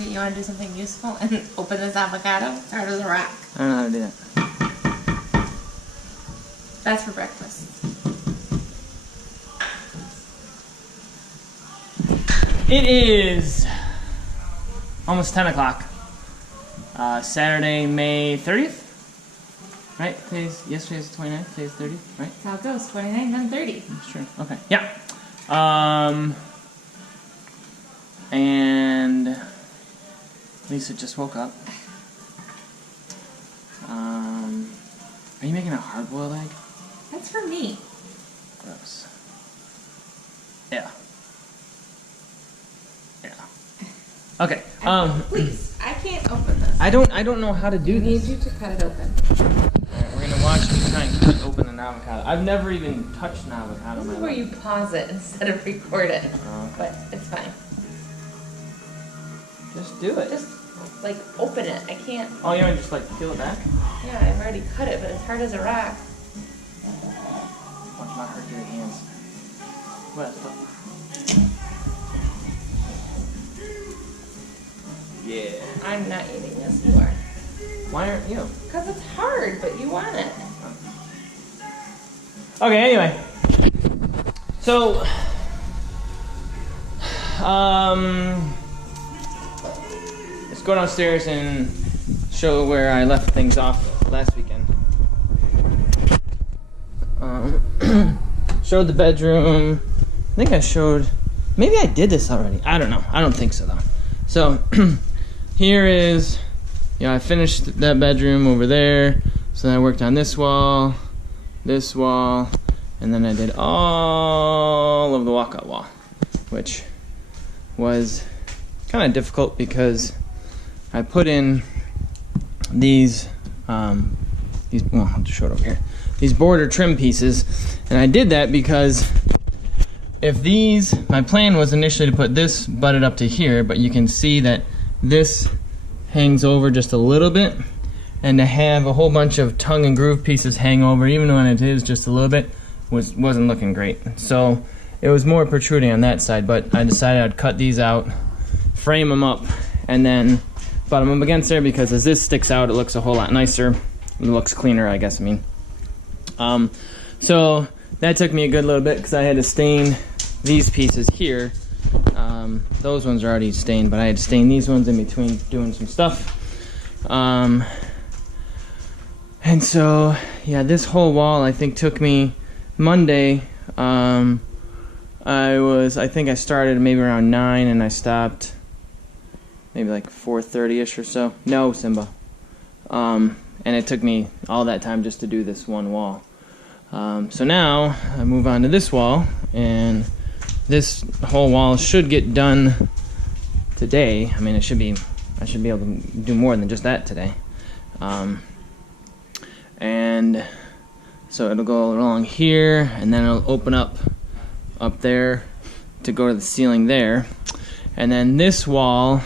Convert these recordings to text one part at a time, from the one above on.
Okay, you want to do something useful and open this avocado? It's hard as a rock. I don't know how to do that. That's for breakfast. It is almost 10 o'clock. Saturday, May 30th? Right? Yesterday's the 29th, today's the 30th, right? That's how it goes, 29, then 30. That's true. Okay. Yeah. And Lisa just woke up. Are you making a hard-boiled egg? That's for me. Gross. Yeah. Yeah. Okay. Please, I can't open this. I don't know how to do I need this. you to cut it open. Alright, we're gonna watch me try and cut open an avocado. I've never even touched an avocado in This my is where life. you pause it instead of record it. Oh, okay. But it's fine. Just do it. Just, like, open it. I can't. Oh, you want to just like peel it back? Yeah, I've already cut it, but it's hard as a rock. Watch my Hercules hands. What? Yeah. I'm not eating this, you are. Why aren't you? Because it's hard, but you want it. Okay, anyway. So, let's go downstairs and show where I left things off last weekend. Showed the bedroom. I think I showed, maybe I did this already. I don't know. I don't think so though. So, here is, I finished that bedroom over there. So then I worked on this wall, and then I did all of the walkout wall, which was kind of difficult because I put in these, well, I'll just show it over here, these border trim pieces, and I did that because if these, my plan was initially to put this butted up to here, but you can see that this hangs over just a little bit, and to have a whole bunch of tongue and groove pieces hang over, even when it is just a little bit, wasn't looking great. So it was more protruding on that side, but I decided I'd cut these out, frame them up, and then butt them up against there, because as this sticks out, it looks a whole lot nicer. It looks cleaner, I guess, I mean. So that took me a good little bit because I had to stain these pieces here. Those ones are already stained, but I had to stain these ones in between doing some stuff. And so, yeah, this whole wall I think took me Monday. I think I started maybe around 9 and I stopped maybe like 4:30ish or so. No, Simba. And it took me all that time just to do this one wall. So now I move on to this wall, and this whole wall should get done today. I mean, I should be able to do more than just that today. And so it'll go along here, and then it'll open up there to go to the ceiling there. And then this wall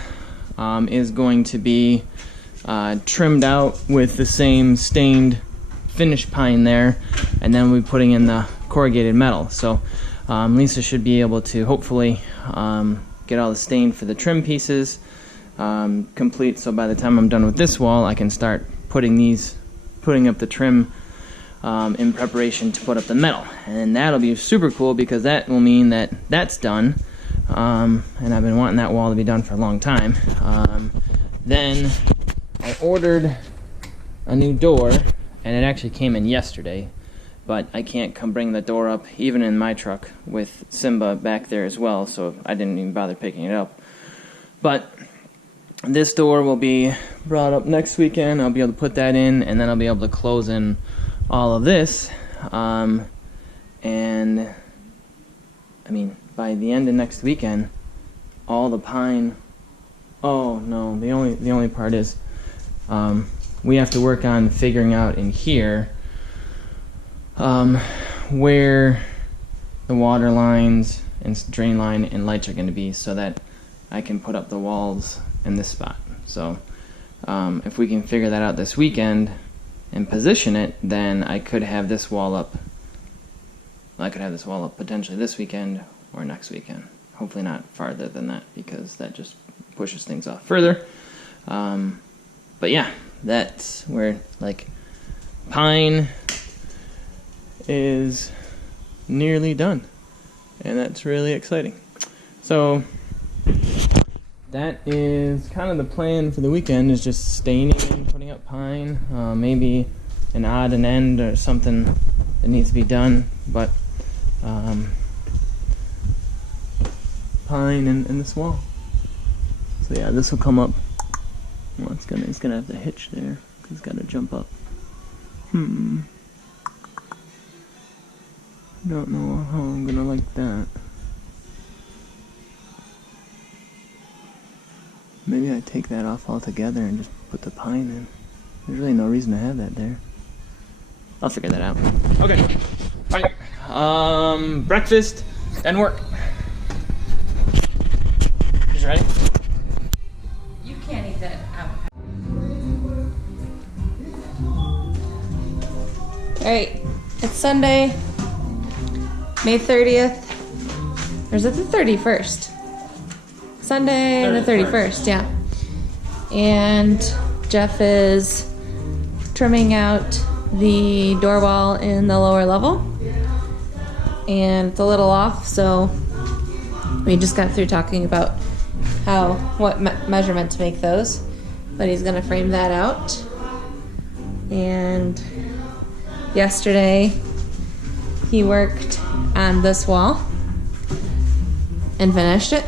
is going to be trimmed out with the same stained finished pine there, and then we'll be putting in the corrugated metal. So Lisa should be able to hopefully get all the stain for the trim pieces complete, so by the time I'm done with this wall I can start putting up the trim in preparation to put up the metal, and that'll be super cool because that will mean that that's done, and I've been wanting that wall to be done for a long time. Then I ordered a new door, and it actually came in yesterday, but I can't come bring the door up even in my truck with Simba back there as well, so I didn't even bother picking it up. But this door will be brought up next weekend. I'll be able to put that in, and then I'll be able to close in all of this. And I mean, by the end of next weekend, all the pine. Oh no, the only part is we have to work on figuring out in here where the water lines and drain line and lights are going to be, so that I can put up the walls in this spot. So if we can figure that out this weekend and position it, then I could have this wall up. I could have this wall up potentially this weekend or next weekend. Hopefully not farther than that, because that just pushes things off further. But yeah, that's where like pine is nearly done, and that's really exciting. So that is kind of the plan for the weekend, is just staining and putting up pine, maybe an odd and end or something that needs to be done, but pine and this wall. So yeah, this will come up. Well, it's gonna have the hitch there. It's got to jump up. Don't know how I'm gonna like that. Maybe I take that off altogether and just put the pine in. There's really no reason to have that there. I'll figure that out. Okay. Alright. Breakfast, then work. You ready? You can't eat that avocado. Alright, it's Sunday, May 30th. Or is it the 31st? Sunday the 31st, yeah. And Jeff is trimming out the door wall in the lower level. And it's a little off, so we just got through talking about what measurement to make those. But he's gonna frame that out. And yesterday he worked on this wall and finished it.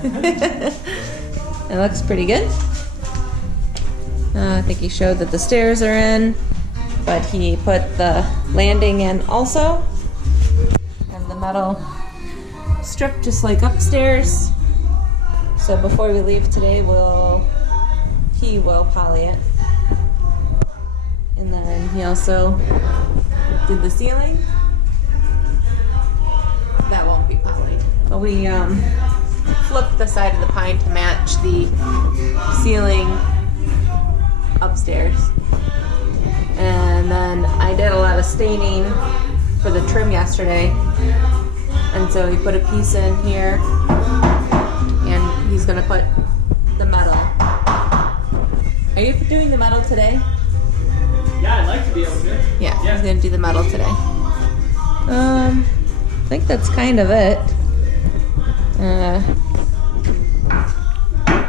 It looks pretty good. I think he showed that the stairs are in, but he put the landing in also, and the metal strip just like upstairs. So before we leave today, he will poly it. And then he also did the ceiling. That won't be poly. But we flipped the side of the pine to match the ceiling upstairs. And then I did a lot of staining for the trim yesterday. And so he put a piece in here, and he's gonna put the metal. Are you doing the metal today? Yeah, I'd like to be able to. Yeah, he's gonna do the metal today. I think that's kind of it.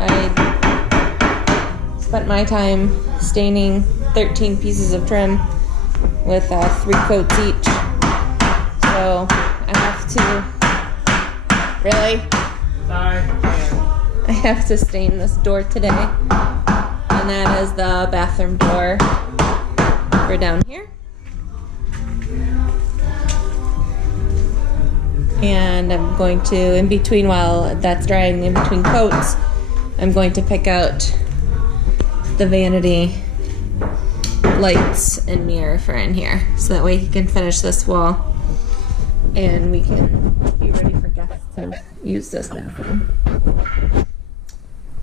I spent my time staining 13 pieces of trim with 3 coats each. So I have to, really? Sorry. I have to stain this door today. And that is the bathroom door for down here. And I'm going to, in between, while that's drying, in between coats, I'm going to pick out the vanity lights and mirror for in here, so that way he can finish this wall and we can be ready for guests to use this bathroom.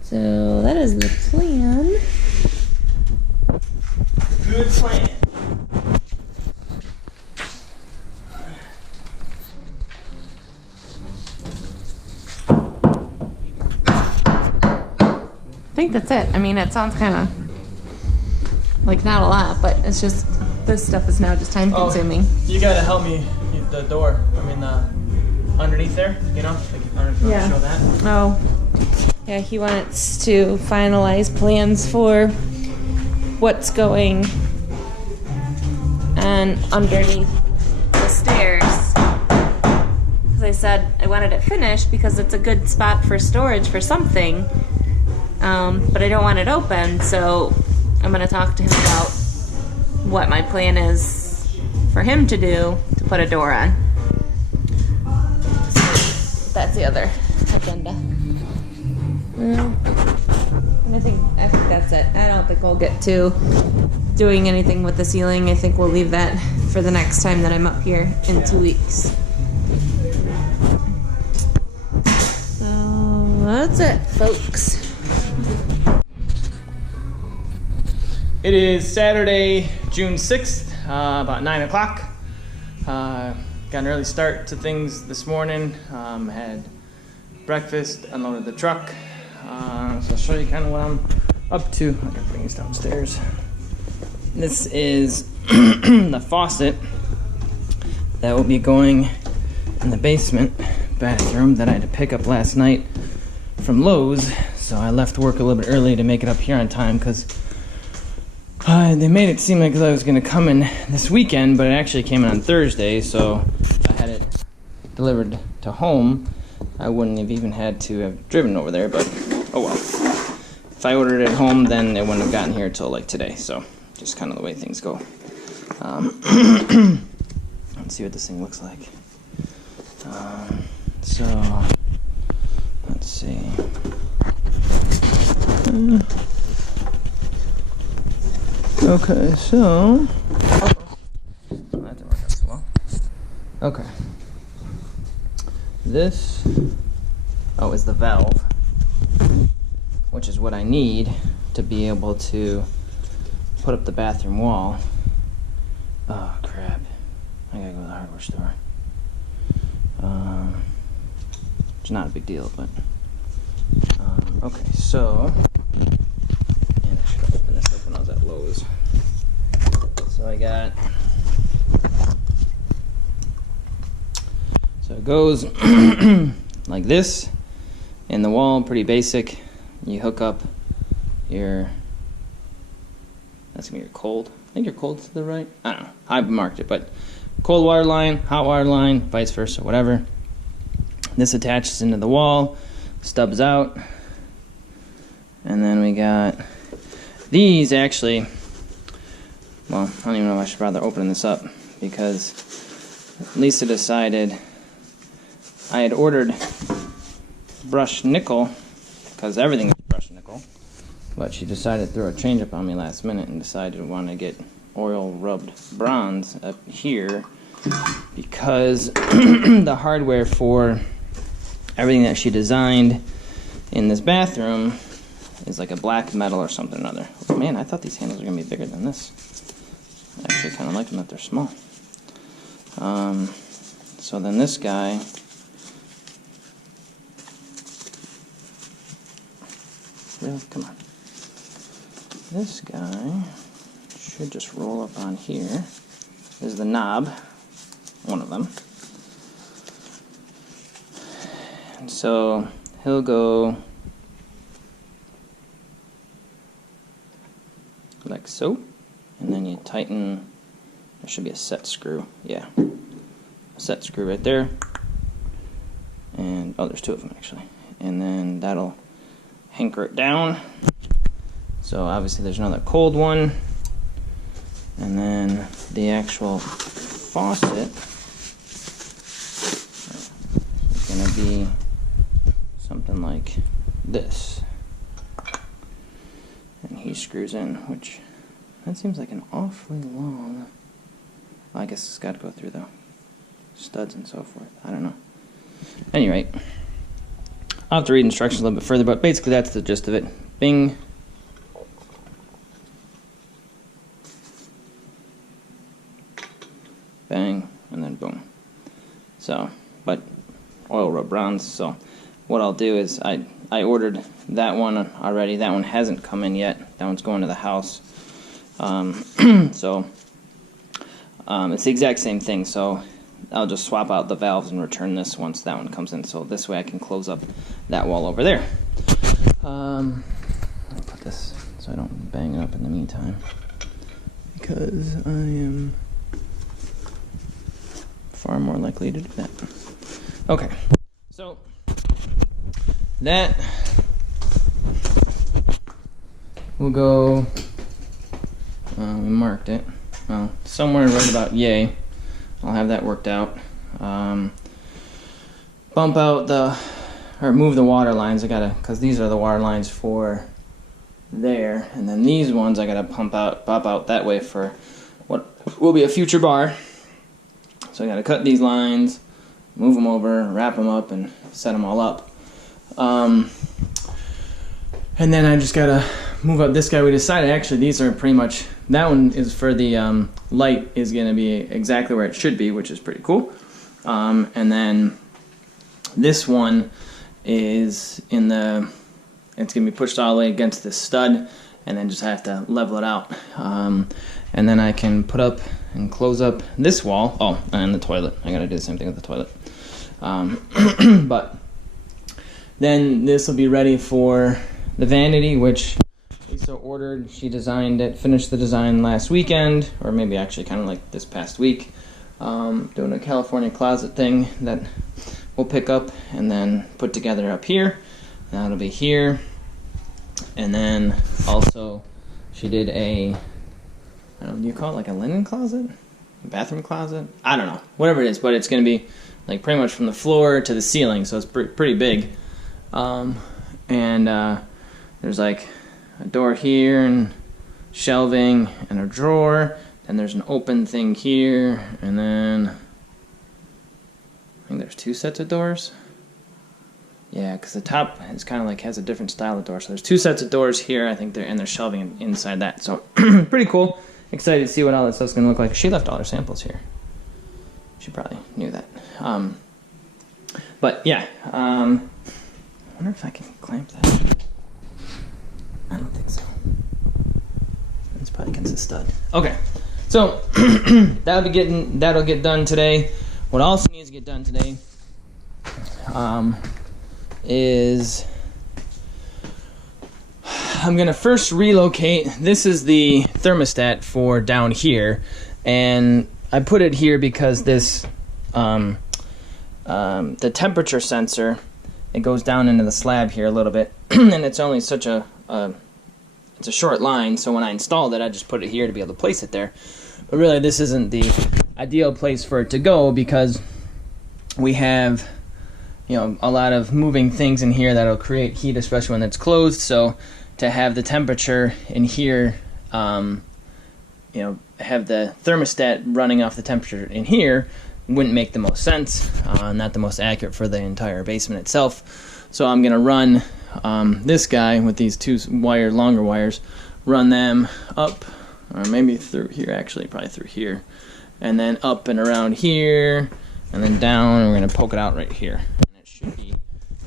So that is the plan. Good plan. I think that's it. I mean, it sounds kind of like not a lot, but it's just, this stuff is now just time consuming. You gotta help me get the door. I mean, underneath there, you know? Yeah. Show that. Oh. Yeah, he wants to finalize plans for what's going on underneath the stairs. As I said, I wanted it finished because it's a good spot for storage for something. But I don't want it open, so I'm going to talk to him about what my plan is for him to do to put a door on. So that's the other agenda. And I think that's it. I don't think we'll get to doing anything with the ceiling. I think we'll leave that for the next time that I'm up here in 2 weeks. So that's it, folks. It is Saturday, June 6th, about 9 o'clock. Got an early start to things this morning. Had breakfast, unloaded the truck, So I'll show you kind of what I'm up to. I gotta bring these downstairs. This is the faucet that will be going in the basement bathroom that I had to pick up last night from Lowe's. So I left work a little bit early to make it up here on time because they made it seem like I was going to come in this weekend, but it actually came in on Thursday. So if I had it delivered to home, I wouldn't have even had to have driven over there, but oh well. If I ordered it at home, then it wouldn't have gotten here until like today. So just kind of the way things go. Let's see what this thing looks like. So let's see. Okay, so that didn't work out so well. Okay. This is the valve, which is what I need to be able to put up the bathroom wall. Oh crap. I gotta go to the hardware store. It's not a big deal, but okay, so and I should have opened this up when I was at Lowe's. So I got, so it goes like this in the wall, pretty basic. You hook up your, that's gonna be your cold. I think your cold's to the right. I don't know. I've marked it, but cold water line, hot water line, vice versa, whatever. This attaches into the wall, stubs out, and then we got these actually. Well, I don't even know if I should bother opening this up because Lisa decided I had ordered brushed nickel because everything is brushed nickel, but she decided to throw a change up on me last minute and decided to want to get oil rubbed bronze up here because the hardware for everything that she designed in this bathroom is like a black metal or something or other. Oh, man, I thought these handles were going to be bigger than this. I actually kind of like them that they're small. So then this guy, really, come on. This guy should just roll up on here. This is the knob, one of them. And so he'll go like so, and then you tighten, there should be a set screw, yeah, a set screw right there, and oh, there's two of them actually, and then that'll anchor it down. So obviously there's another cold one, and then the actual faucet is going to be something like this, and he screws in, which that seems like an awfully long, well, I guess it's got to go through the studs and so forth, I don't know. At any rate, I'll have to read instructions a little bit further, but basically that's the gist of it. Bing. Bang, and then boom. So, but oil rub bronze, so what I'll do is I ordered that one already. That one hasn't come in yet. That one's going to the house. So it's the exact same thing, so I'll just swap out the valves and return this once that one comes in, so this way I can close up that wall over there. I'll put this so I don't bang it up in the meantime, because I am far more likely to do that. Okay, so that will go, we marked it, well, somewhere right about yay. I'll have that worked out. Bump out or move the water lines. I gotta, because these are the water lines for there, and then these ones I gotta pop out that way for what will be a future bar. So I gotta cut these lines, move them over, wrap them up, and set them all up. And then I just gotta move up this guy. We decided actually these are pretty much, that one is for the light is gonna be exactly where it should be, which is pretty cool. And then this one is in the it's gonna be pushed all the way against this stud, and then just have to level it out. And then I can put up and close up this wall. Oh, and the toilet. I gotta do the same thing with the toilet. But then this will be ready for the vanity, which Lisa ordered. She designed it, finished the design last weekend, or maybe actually kind of like this past week. Doing a California closet thing that we'll pick up and then put together up here. That'll be here. And then also she did a, I don't know, do you call it like a linen closet? A bathroom closet? I don't know. Whatever it is, but it's going to be like pretty much from the floor to the ceiling, so it's pretty big. There's like a door here and shelving and a drawer. And there's an open thing here, and then I think there's 2 sets of doors. Yeah, because the top is kind of like has a different style of door. So there's 2 sets of doors here, I think, there's shelving inside that. So pretty cool. Excited to see what all that stuff's gonna look like. She left all her samples here. She probably knew that. But yeah, I wonder if I can clamp that. I don't think so. It's probably against the stud. Okay. So that'll get done today. What also needs to get done today is I'm gonna first relocate. This is the thermostat for down here, and I put it here because this the temperature sensor, it goes down into the slab here a little bit, and it's only such a it's a short line, so when I installed it, I just put it here to be able to place it there. But really, this isn't the ideal place for it to go because we have, you know, a lot of moving things in here that'll create heat, especially when it's closed. So to have the temperature in here, you know, have the thermostat running off the temperature in here wouldn't make the most sense, not the most accurate for the entire basement itself. So I'm gonna run this guy with these 2 longer wires, run them up, or maybe through here, actually, probably through here, and then up and around here, and then down, and we're going to poke it out right here. And it should be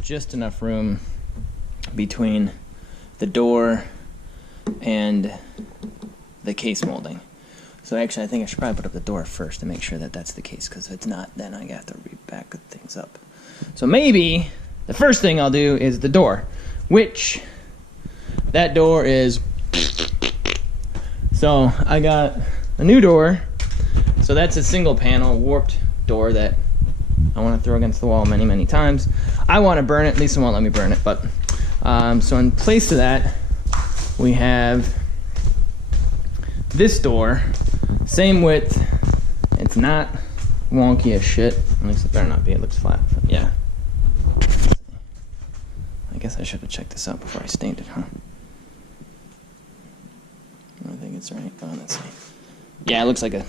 just enough room between the door and the case molding. So actually, I think I should probably put up the door first to make sure that that's the case, because if it's not, then I got to reback things up. So maybe the first thing I'll do is the door, which that door is. So I got a new door. So that's a single panel warped door that I want to throw against the wall many, many times. I want to burn it. Lisa won't let me burn it, but so in place of that, we have this door, same width. It's not wonky as shit. At least it better not be. It looks flat. Yeah. I guess I should have checked this out before I stained it, huh? I think it's right. Oh, let's see. Yeah, it looks like a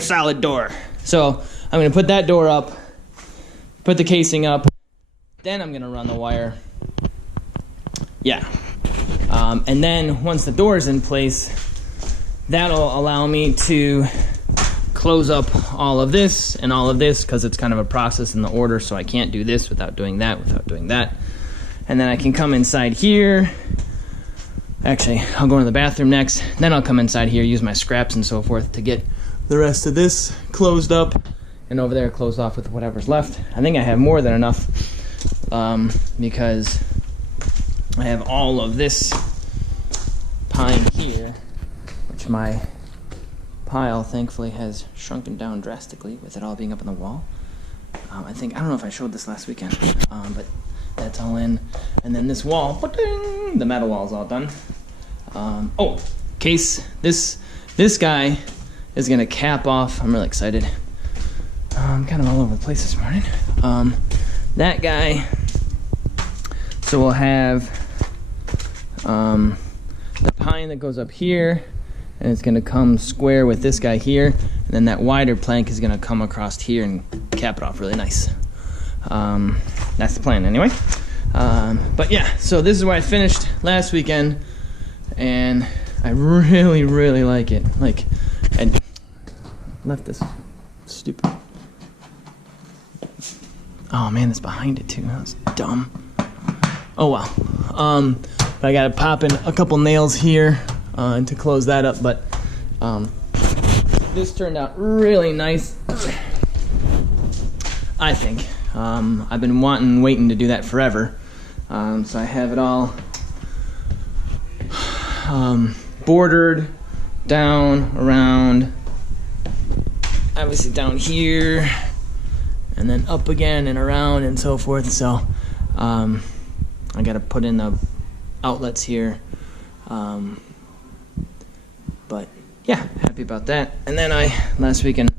solid door. So I'm gonna put that door up, put the casing up, then I'm gonna run the wire. Yeah. And then once the door is in place, that'll allow me to close up all of this and all of this, because it's kind of a process in the order, so I can't do this without doing that, And then I can come inside here. Actually, I'll go into the bathroom next, then I'll come inside here, use my scraps and so forth to get the rest of this closed up, and over there closed off with whatever's left. I think I have more than enough, because I have all of this pine here, which my pile thankfully has shrunken down drastically with it all being up on the wall. I don't know if I showed this last weekend, but that's all in. And then this wall, the metal wall is all done. Case, this guy is gonna cap off. I'm really excited. I'm kind of all over the place this morning. That guy, so we'll have the pine that goes up here, and it's gonna come square with this guy here, and then that wider plank is gonna come across here and cap it off really nice. That's the plan anyway. But yeah, so this is where I finished last weekend, and I really, really like it. Like, I left this stupid. Oh man, that's behind it too. That was dumb. Oh well. But I gotta pop in a couple nails here to close that up. But this turned out really nice, I think. I've been waiting to do that forever. So I have it all bordered down around, obviously down here, and then up again and around and so forth. So I gotta put in the outlets here, but yeah, happy about that. And then last weekend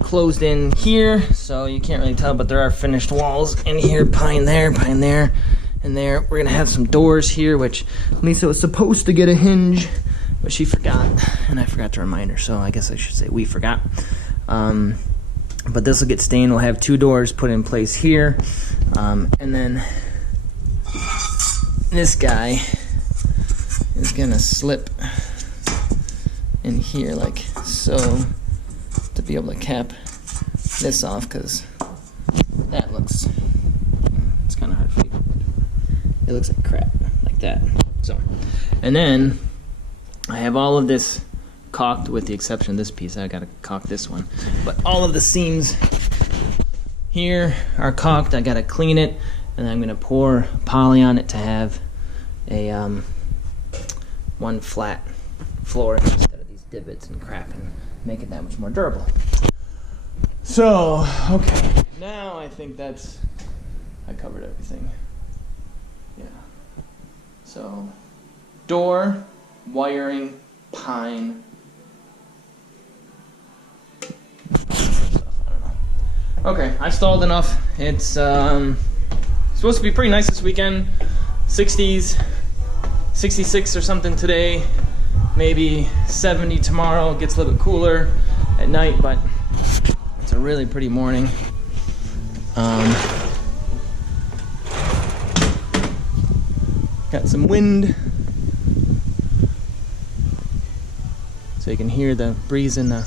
closed in here, so you can't really tell, but there are finished walls in here, pine there, and there. We're gonna have some doors here, which Lisa was supposed to get a hinge, but she forgot, and I forgot to remind her, so I guess I should say we forgot. But this will get stained. We'll have 2 doors put in place here, and then this guy is gonna slip in here like so, to be able to cap this off, because that looks, it's kind of hard for you. It looks like crap, like that. So, and then I have all of this caulked with the exception of this piece. I gotta caulk this one, but all of the seams here are caulked. I gotta clean it, and I'm gonna pour poly on it to have a one flat floor instead of these divots and crap, and make it that much more durable. So, okay, now I think I covered everything. Yeah. So, door, wiring, pine. Stuff, I don't know. Okay, I've stalled enough. It's supposed to be pretty nice this weekend. 60s, 66 or something today. Maybe 70 tomorrow. It gets a little bit cooler at night, but it's a really pretty morning. Got some wind, so you can hear the breeze in the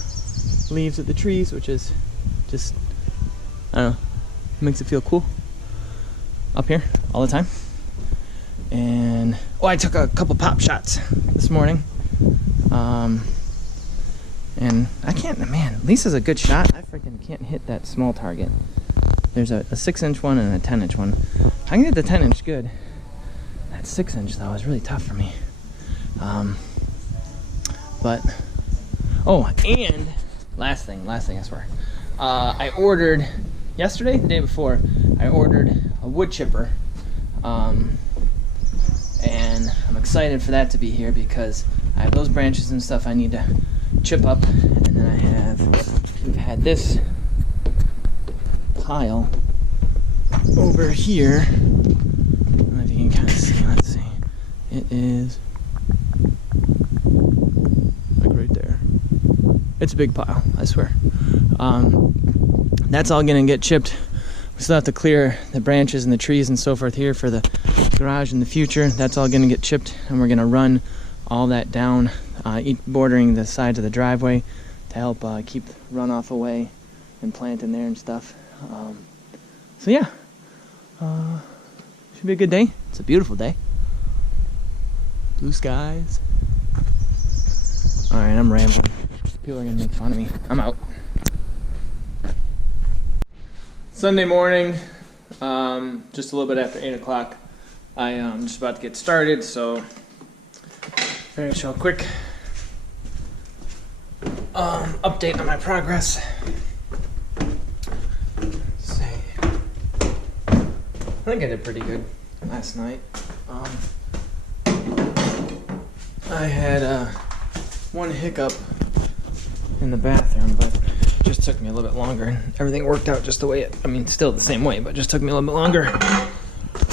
leaves of the trees, which is just, I don't know, makes it feel cool up here all the time. And I took a couple pop shots this morning. And I can't, man, Lisa's a good shot. I freaking can't hit that small target. There's a 6-inch one and a 10-inch one. I can hit the 10-inch good. That 6-inch though is really tough for me. But, and last thing I swear. I ordered, yesterday, the day before, I ordered a wood chipper. And I'm excited for that to be here because I have those branches and stuff I need to chip up, and then we've had this pile over here. I don't know if you can kind of see, let's see. It is like right there. It's a big pile, I swear. That's all gonna get chipped. We still have to clear the branches and the trees and so forth here for the garage in the future. That's all gonna get chipped, and we're gonna run all that down, bordering the sides of the driveway to help keep runoff away and plant in there and stuff. So yeah, should be a good day. It's a beautiful day. Blue skies. All right, I'm rambling. People are gonna make fun of me. I'm out. Sunday morning, just a little bit after 8 o'clock. I am just about to get started, so very show a quick update on my progress. Let's see. I think I did pretty good last night. I had one hiccup in the bathroom, but it just took me a little bit longer. Everything worked out just the way still the same way, but it just took me a little bit longer.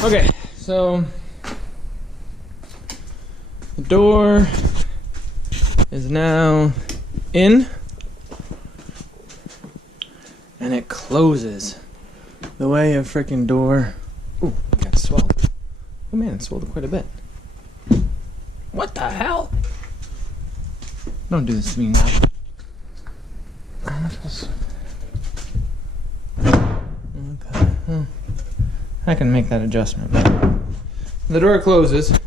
Okay, so the door is now in, and it closes the way a freaking door. Ooh, it got swelled. Oh man, it swelled quite a bit. What the hell? Don't do this to me now. Okay. I can make that adjustment. The door closes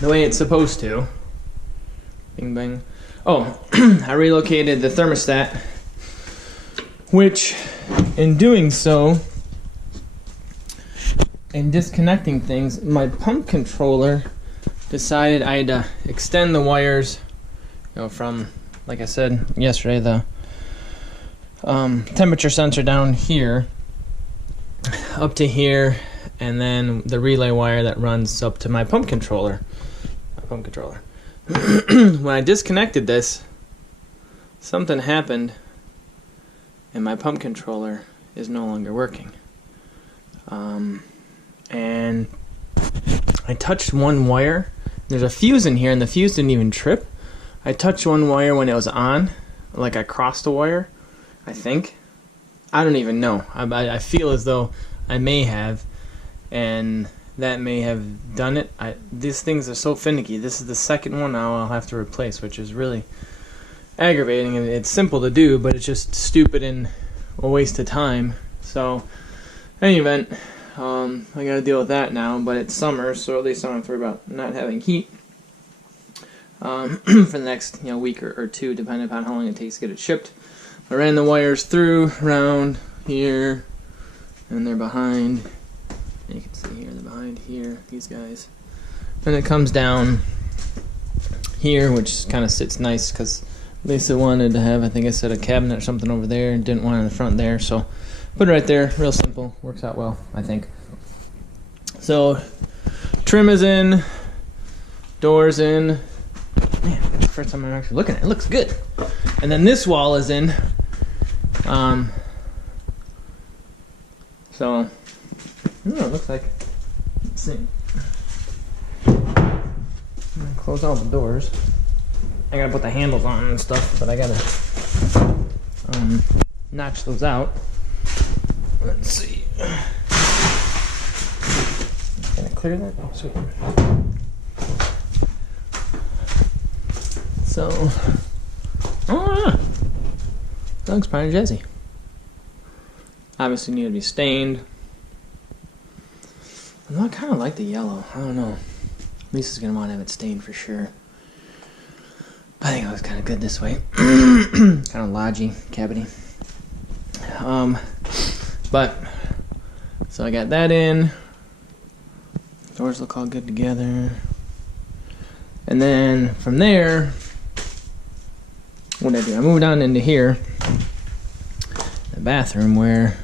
the way it's supposed to. Bing bang. Oh, I relocated the thermostat, which in doing so, in disconnecting things, my pump controller decided I had to extend the wires, from, like I said yesterday, the temperature sensor down here up to here, and then the relay wire that runs up to my pump controller. When I disconnected this, something happened and my pump controller is no longer working. And I touched one wire. There's a fuse in here and the fuse didn't even trip. I touched one wire when it was on, like I crossed a wire, I think. I don't even know. I feel as though I may have, and that may have done it. These things are so finicky. This is the second one now I'll have to replace, which is really aggravating. And it's simple to do, but it's just stupid and a waste of time. So, in any event, I gotta deal with that now. But it's summer, so at least I don't have to worry about not having heat for the next week or two, depending upon how long it takes to get it shipped. I ran the wires through around here, and they're behind. You can see here, they're behind here, these guys. And it comes down here, which kind of sits nice because Lisa wanted to have, I think I said, a cabinet or something over there and didn't want it in the front there. So put it right there, real simple, works out well, I think. So trim is in, doors in. Man, that's the first time I'm actually looking at it. It looks good. And then this wall is in. So, it looks like, let's see. I'm gonna close all the doors. I gotta put the handles on and stuff, but I gotta notch those out. Let's see. Can I clear that? Oh, sweet. So, that looks pretty jazzy. Obviously need to be stained. I kind of like the yellow. I don't know. Lisa's gonna want to have it stained for sure. I think it looks kind of good this way. Kind of lodgy, cavity. But so I got that in. Doors look all good together. And then from there, what did I do? I moved on into here, the bathroom, where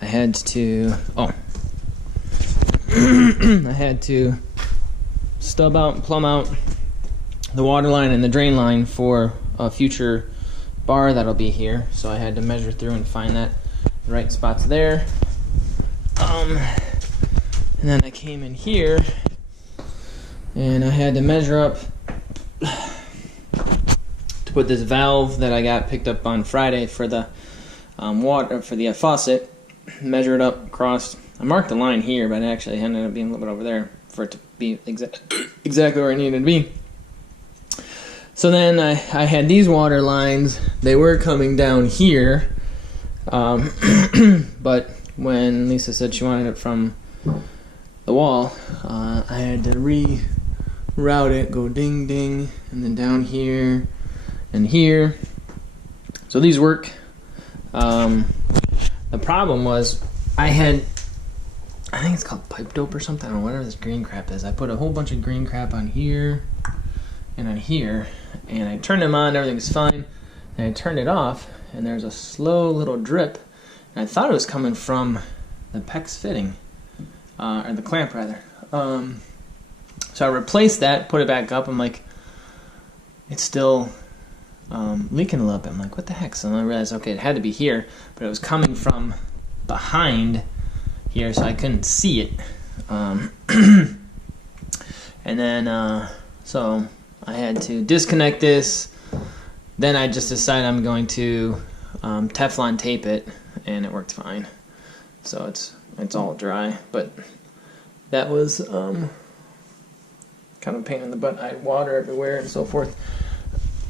I had to, I had to stub out and plumb out the water line and the drain line for a future bar that'll be here. So I had to measure through and find that the right spots there. And then I came in here and I had to measure up to put this valve that I got picked up on Friday for the water, for the faucet. Measure it up across. I marked the line here, but it actually ended up being a little bit over there for it to be exactly where it needed to be. So then I had these water lines. They were coming down here, but when Lisa said she wanted it from the wall, I had to reroute it, go ding ding, and then down here and here. So these work. The problem was I think it's called pipe dope or something, or whatever this green crap is. I put a whole bunch of green crap on here and on here, and I turned them on, everything's fine, and I turned it off, and there's a slow little drip, and I thought it was coming from the PEX fitting, or the clamp rather. So I replaced that, put it back up. I'm like, it's still leaking a little bit. I'm like, what the heck? So then I realized, okay, it had to be here, but it was coming from behind here, so I couldn't see it. And then, so I had to disconnect this. Then I just decided I'm going to Teflon tape it, and it worked fine. So it's all dry, but that was kind of a pain in the butt. I had water everywhere and so forth.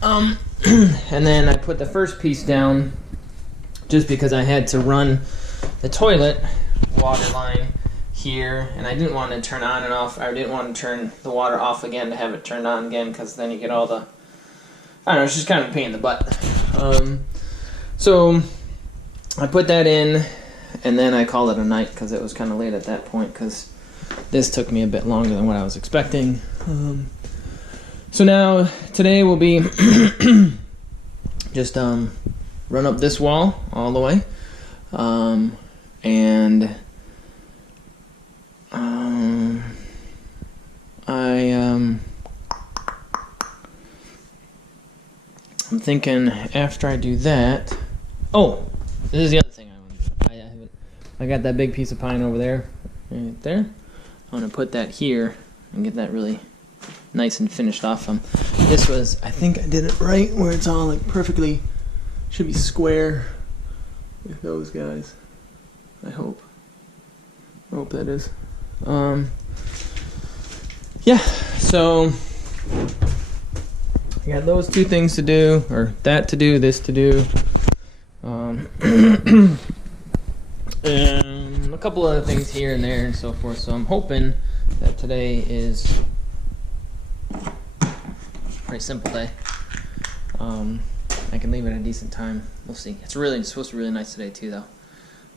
And then I put the first piece down just because I had to run the toilet water line here, and I didn't want to turn on and off. I didn't want to turn the water off again to have it turned on again, because then you get all the, I don't know, it's just kind of a pain in the butt. So I put that in, and then I called it a night because it was kind of late at that point, because this took me a bit longer than what I was expecting. So now today will be just run up this wall all the way, and I'm thinking after I do that. Oh, this is the other thing I want to do. I got that big piece of pine over there, right there. I want to put that here and get that really nice and finished off. This was, I think I did it right, where it's all like perfectly, should be square with those guys. I hope that is. Yeah, so I got those two things to do, or that to do, this to do, and a couple other things here and there and so forth. So I'm hoping that today is a pretty simple day. I can leave at a decent time. We'll see. It's supposed to be really nice today too, though.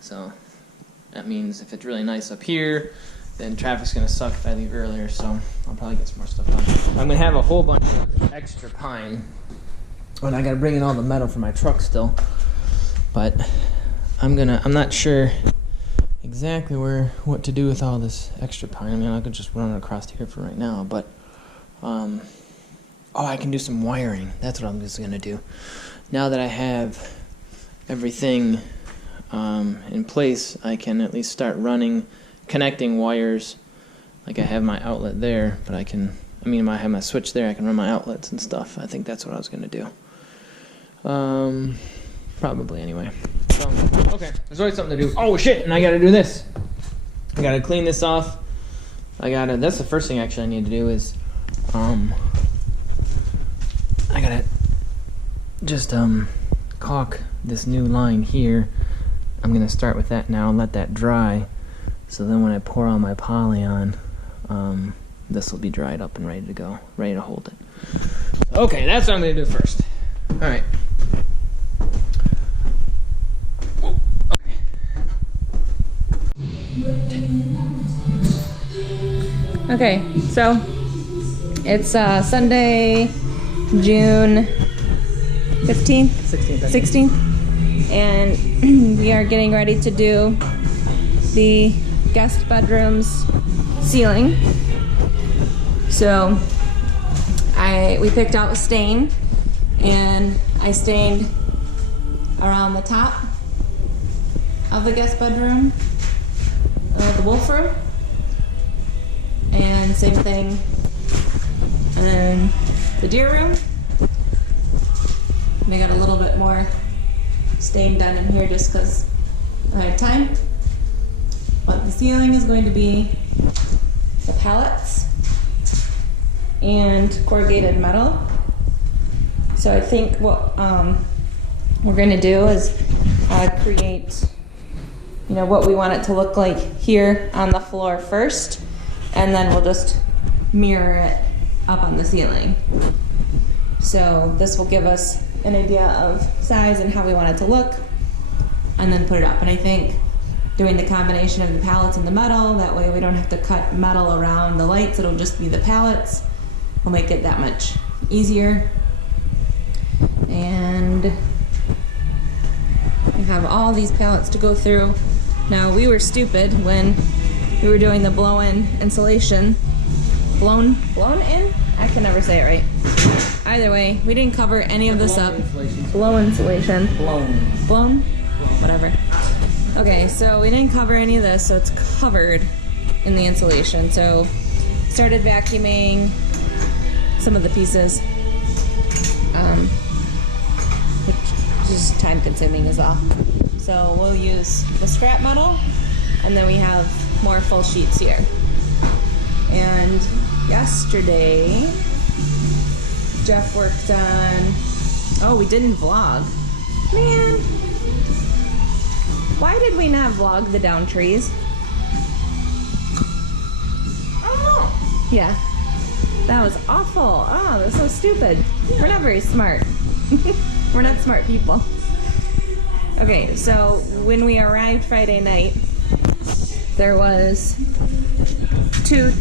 So that means if it's really nice up here, then traffic's gonna suck if I leave earlier. So I'll probably get some more stuff done. I'm gonna have a whole bunch of extra pine, and I gotta bring in all the metal for my truck still. But I'm not sure exactly what to do with all this extra pine. I mean, I could just run it across here for right now, but oh, I can do some wiring. That's what I'm just gonna do. Now that I have everything in place, I can at least start connecting wires. Like I have my outlet there, but I have my switch there, I can run my outlets and stuff. I think that's what I was gonna do. Probably anyway. So, okay, there's always something to do. Oh shit, and I gotta do this. I gotta clean this off. That's the first thing actually I need to do is, I gotta just caulk this new line here. I'm gonna start with that now and let that dry. So then when I pour all my poly on, this will be dried up and ready to go, ready to hold it. Okay, that's what I'm gonna do first. All right. Okay, so it's Sunday, June 15th? 16th. And we are getting ready to do the guest bedroom's ceiling. So we picked out a stain, and I stained around the top of the guest bedroom, the wolf room, and same thing, and then the deer room. We got a little bit more stain done in here just because I had time. But the ceiling is going to be the pallets and corrugated metal. So I think what we're going to do is create, what we want it to look like here on the floor first, and then we'll just mirror it up on the ceiling. So this will give us an idea of size and how we want it to look, and then put it up. And I think doing the combination of the pallets and the metal, that way we don't have to cut metal around the lights, it'll just be the pallets, will make it that much easier. And we have all these pallets to go through. Now, we were stupid when we were doing the blow-in insulation. Blown in? I can never say it right. Either way, we didn't cover any of this up. Blow insulation. Blown? Whatever. Okay, so we didn't cover any of this, so it's covered in the insulation. So started vacuuming some of the pieces, which is time consuming as well. So we'll use the scrap metal, and then we have more full sheets here. And yesterday, Jeff worked on, we didn't vlog. Man. Why did we not vlog the down trees? I don't know. Yeah. That was awful. Oh, that's so stupid. Yeah. We're not very smart. We're not smart people. Okay, so when we arrived Friday night, there was two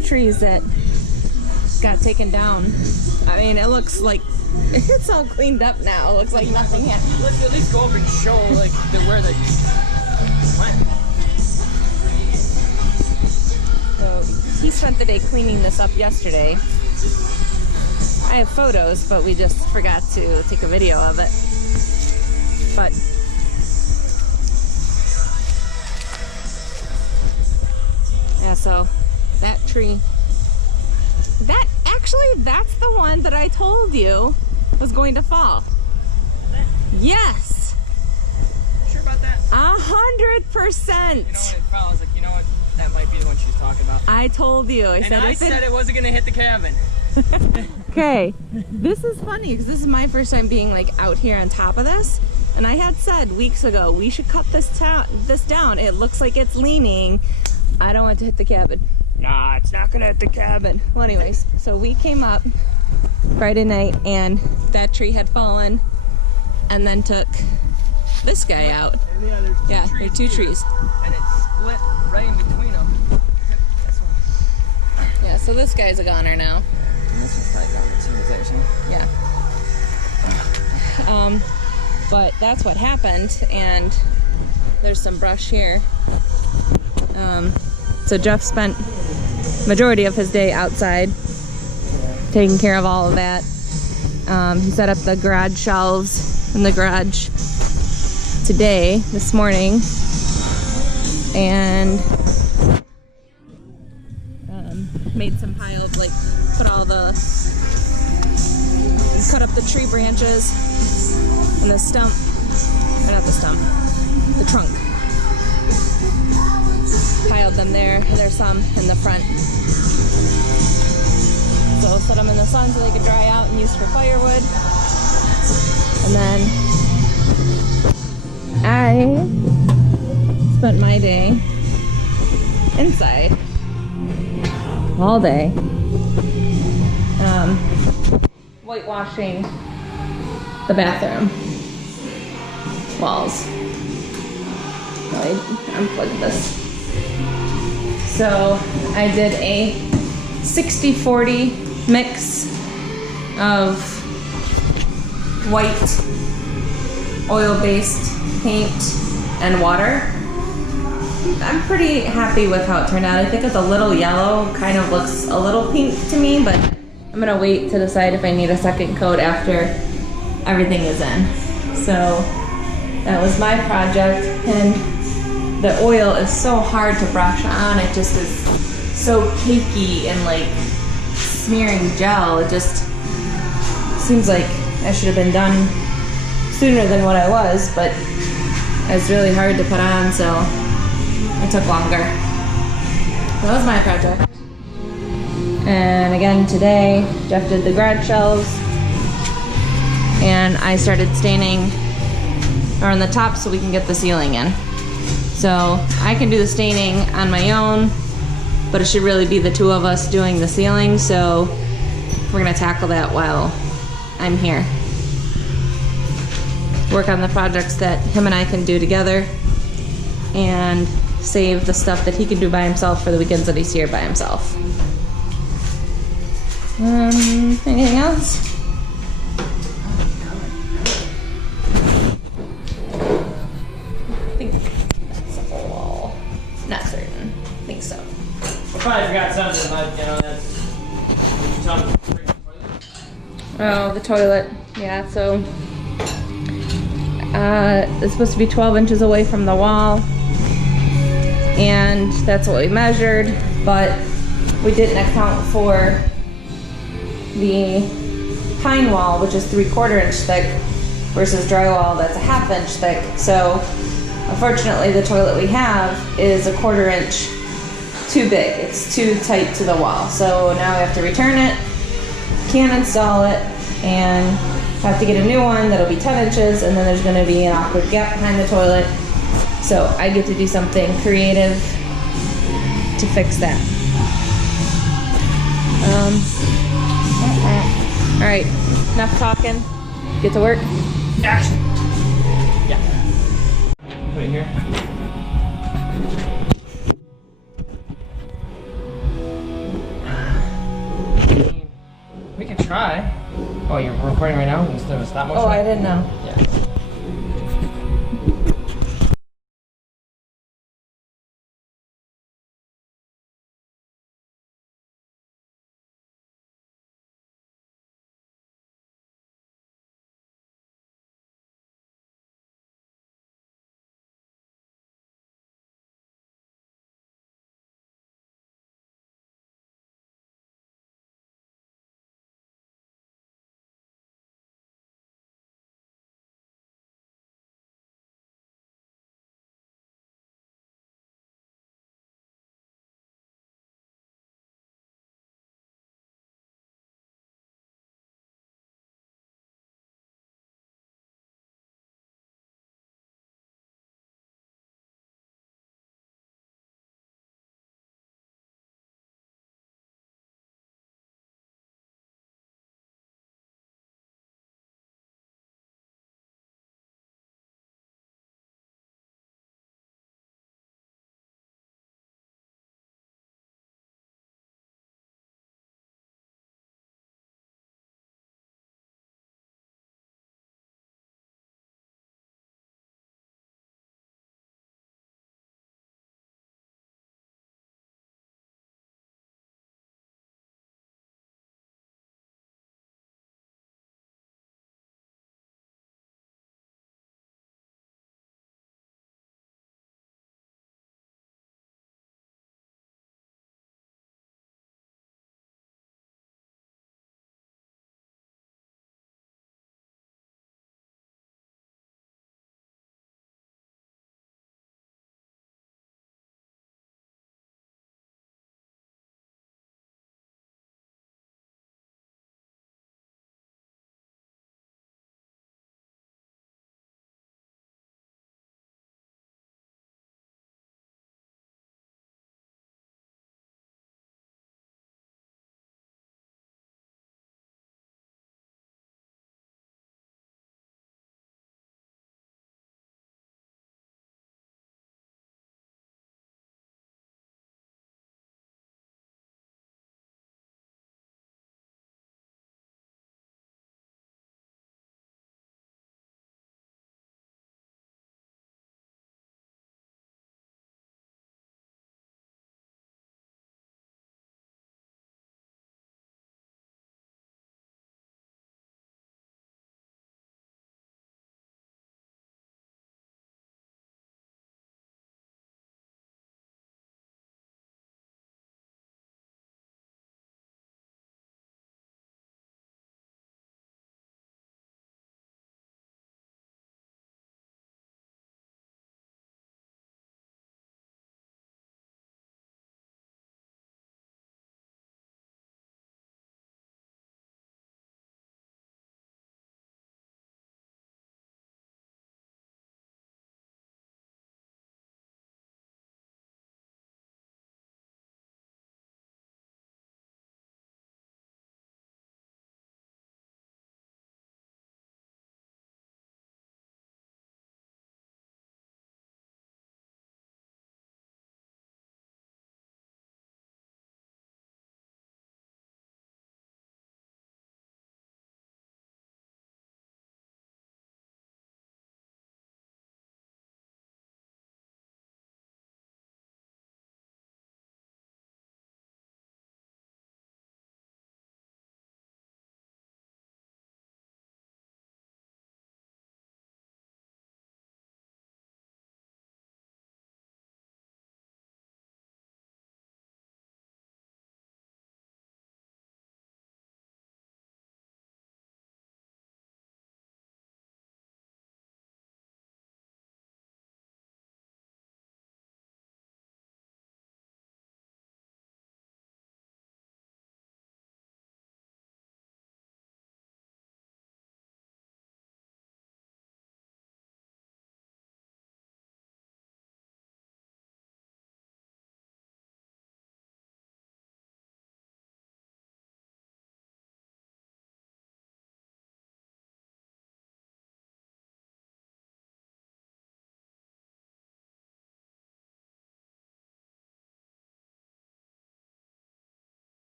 trees that got taken down. I mean, it looks like it's all cleaned up now. It looks like nothing happened. Let's at least go up and show like where they went. So he spent the day cleaning this up yesterday. I have photos, but we just forgot to take a video of it. But yeah, so that tree, that's the one that I told you was going to fall. Yes. Sure about that? 100%. You know when it fell, I was like, you know what? That might be the one she's talking about. I told you. I said it wasn't gonna hit the cabin. Okay, this is funny because this is my first time being like out here on top of this, and I had said weeks ago we should cut this down. It looks like it's leaning. I don't want it to hit the cabin. Nah, it's not gonna hit the cabin. Well, anyways, so we came up Friday night and that tree had fallen, and then took this guy out. Yeah, there are two trees. And it split right in between them. Yeah, so this guy's a goner now. And this one's probably gone as soon as there's one. Yeah. But that's what happened, and there's some brush here. So Jeff spent majority of his day outside taking care of all of that. He set up the garage shelves in the garage this morning, and made some piles, like cut up the tree branches and the stump, or not the stump, the trunk. Piled them there. There's some in the front. So set them in the sun so they could dry out and use for firewood. And then I spent my day inside all day, whitewashing the bathroom walls. I unplugged this. So I did a 60-40 mix of white oil-based paint and water. I'm pretty happy with how it turned out. I think it's a little yellow, kind of looks a little pink to me, but I'm gonna wait to decide if I need a second coat after everything is in. So that was my project, and the oil is so hard to brush on. It just is so cakey and like smearing gel. It just seems like I should have been done sooner than what I was, but it's really hard to put on, so it took longer. So that was my project. And again today, Jeff did the garage shelves, and I started staining around the top so we can get the ceiling in. So I can do the staining on my own, but it should really be the two of us doing the ceiling, so we're gonna tackle that while I'm here. Work on the projects that him and I can do together, and save the stuff that he can do by himself for the weekends that he's here by himself. Anything else? I think that's all. Not certain. I think so. I probably forgot something, but you know, that's Oh, the toilet. Yeah, so it's supposed to be 12 inches away from the wall, and that's what we measured, but we didn't account for the pine wall, which is 3/4 inch thick, versus drywall that's a 1/2 inch thick. So unfortunately the toilet we have is 1/4 inch too big. It's too tight to the wall. So now we have to return it, can't install it, and have to get a new one that'll be 10 inches, and then there's going to be an awkward gap behind the toilet. So I get to do something creative to fix that. All right, enough talking. Get to work. Action. Yeah. Put it here. We can try. Oh, you're recording right now instead of stop motion? Oh, I didn't know. Yeah.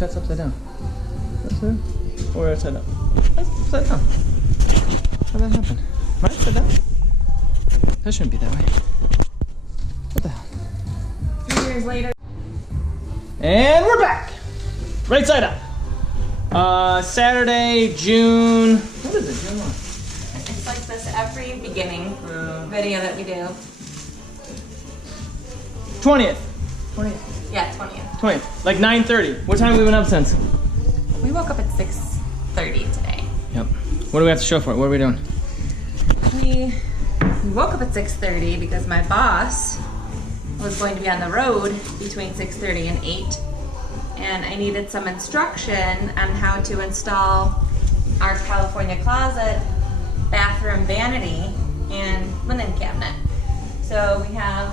that's upside down. Upside down? Or upside down? That's upside down. How'd that happen? Am I upside down? That shouldn't be that way. What the hell? 3 years later. And we're back! Right side up. Saturday, June... What is it? June what? It's like this every beginning video that we do. 20th. 20th. Yeah, 20th. 20th. Like 9:30. What time have we been up since? We woke up at 6:30 today. Yep. What do we have to show for it? What are we doing? We woke up at 6:30 because my boss was going to be on the road between 6:30 and 8. And I needed some instruction on how to install our California closet, bathroom vanity, and linen cabinet. So we have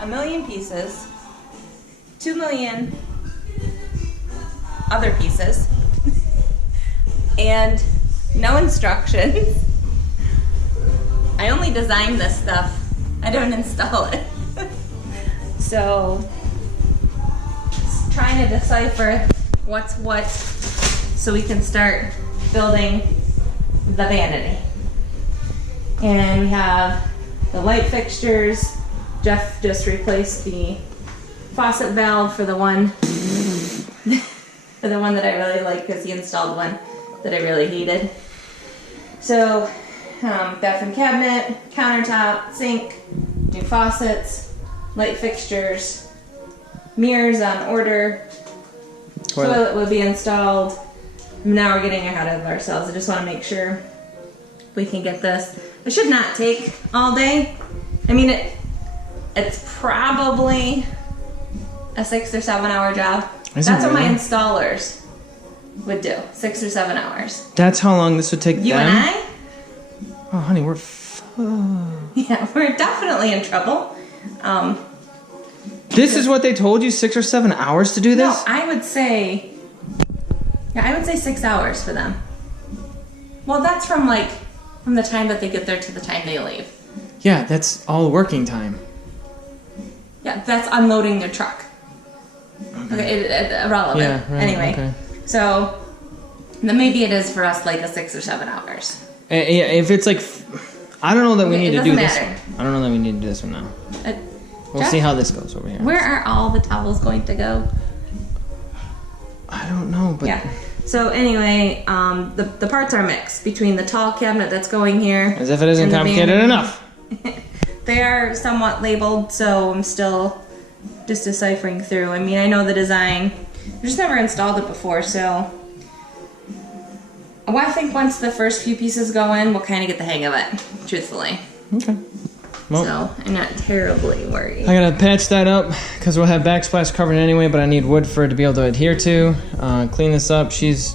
1 million pieces, 2 million other pieces, and no instructions. I only design this stuff. I don't install it. So, just trying to decipher what's what so we can start building the vanity. And we have the light fixtures. Jeff just replaced the faucet valve for the one that I really like because he installed one that I really hated. So, bathroom cabinet, countertop, sink, new faucets, light fixtures, mirrors on order, toilet will be installed. Now we're getting ahead of ourselves. I just want to make sure we can get this. It should not take all day. I mean, it's probably a 6 or 7 hour job. That's what my installers would do, 6 or 7 hours. That's how long this would take You them? and I? Oh, honey, we're Yeah, we're definitely in trouble. This is what they told you, 6 or 7 hours to do this? No, I would say 6 hours for them. Well, that's from the time that they get there to the time they leave. Yeah, that's all working time. Yeah, that's unloading their truck. Okay, irrelevant. Yeah, right, anyway, okay. So then maybe it is for us like a 6 or 7 hours. Yeah, if it's like, I don't know that we need to do this. Matter. I don't know that we need to do this one now. We'll Jeff, see how this goes over here. Where are all the towels going to go? I don't know, but Yeah. So anyway, the parts are mixed between the tall cabinet that's going here. As if it isn't and the complicated vanity. enough. They are somewhat labeled, so I'm still just deciphering through. I mean, I know the design. I've just never installed it before, so I think once the first few pieces go in, we'll kind of get the hang of it, truthfully. Okay. Well, So I'm not terribly worried. I gotta patch that up because we'll have backsplash covered anyway, but I need wood for it to be able to adhere to. Clean this up. She's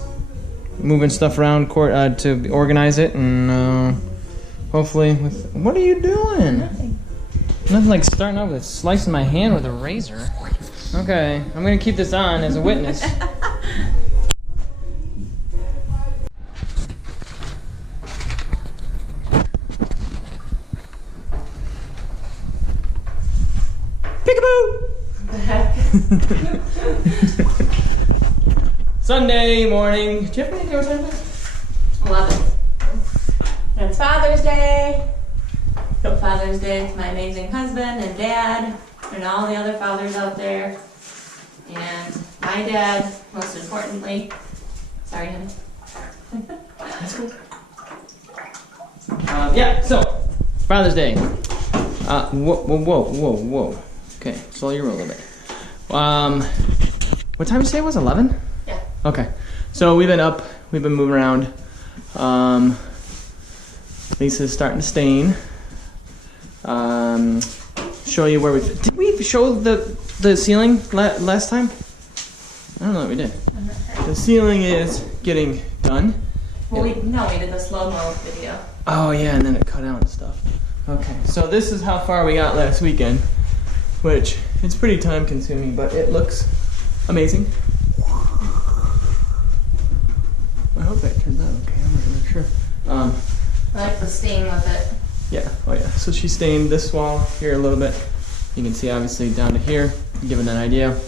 moving stuff around to organize it, and hopefully with... What are you doing? Nothing like starting out with slicing my hand with a razor. Okay, I'm gonna keep this on as a witness. Peekaboo! Sunday morning. Do you have any idea what time it is? 11. And it's Father's Day. Father's Day to my amazing husband and dad and all the other fathers out there. And my dad, most importantly. Sorry, honey. That's cool. Yeah, so, Father's Day. Whoa. Okay, slow your roll a little bit. What time did you say it was? 11? Yeah. Okay, so we've been up, we've been moving around. Lisa's starting to stain. Show you where did we show the ceiling last time? I don't know what we did. The ceiling is getting done. Well, we did the slow-mo video. Oh yeah, and then it cut out and stuff. Okay, so this is how far we got last weekend, which it's pretty time consuming, but it looks amazing. I hope that turns out okay, I'm not really sure. I like the stain with it. Yeah, oh yeah, so she stained this wall here a little bit. You can see obviously down to here, giving that idea.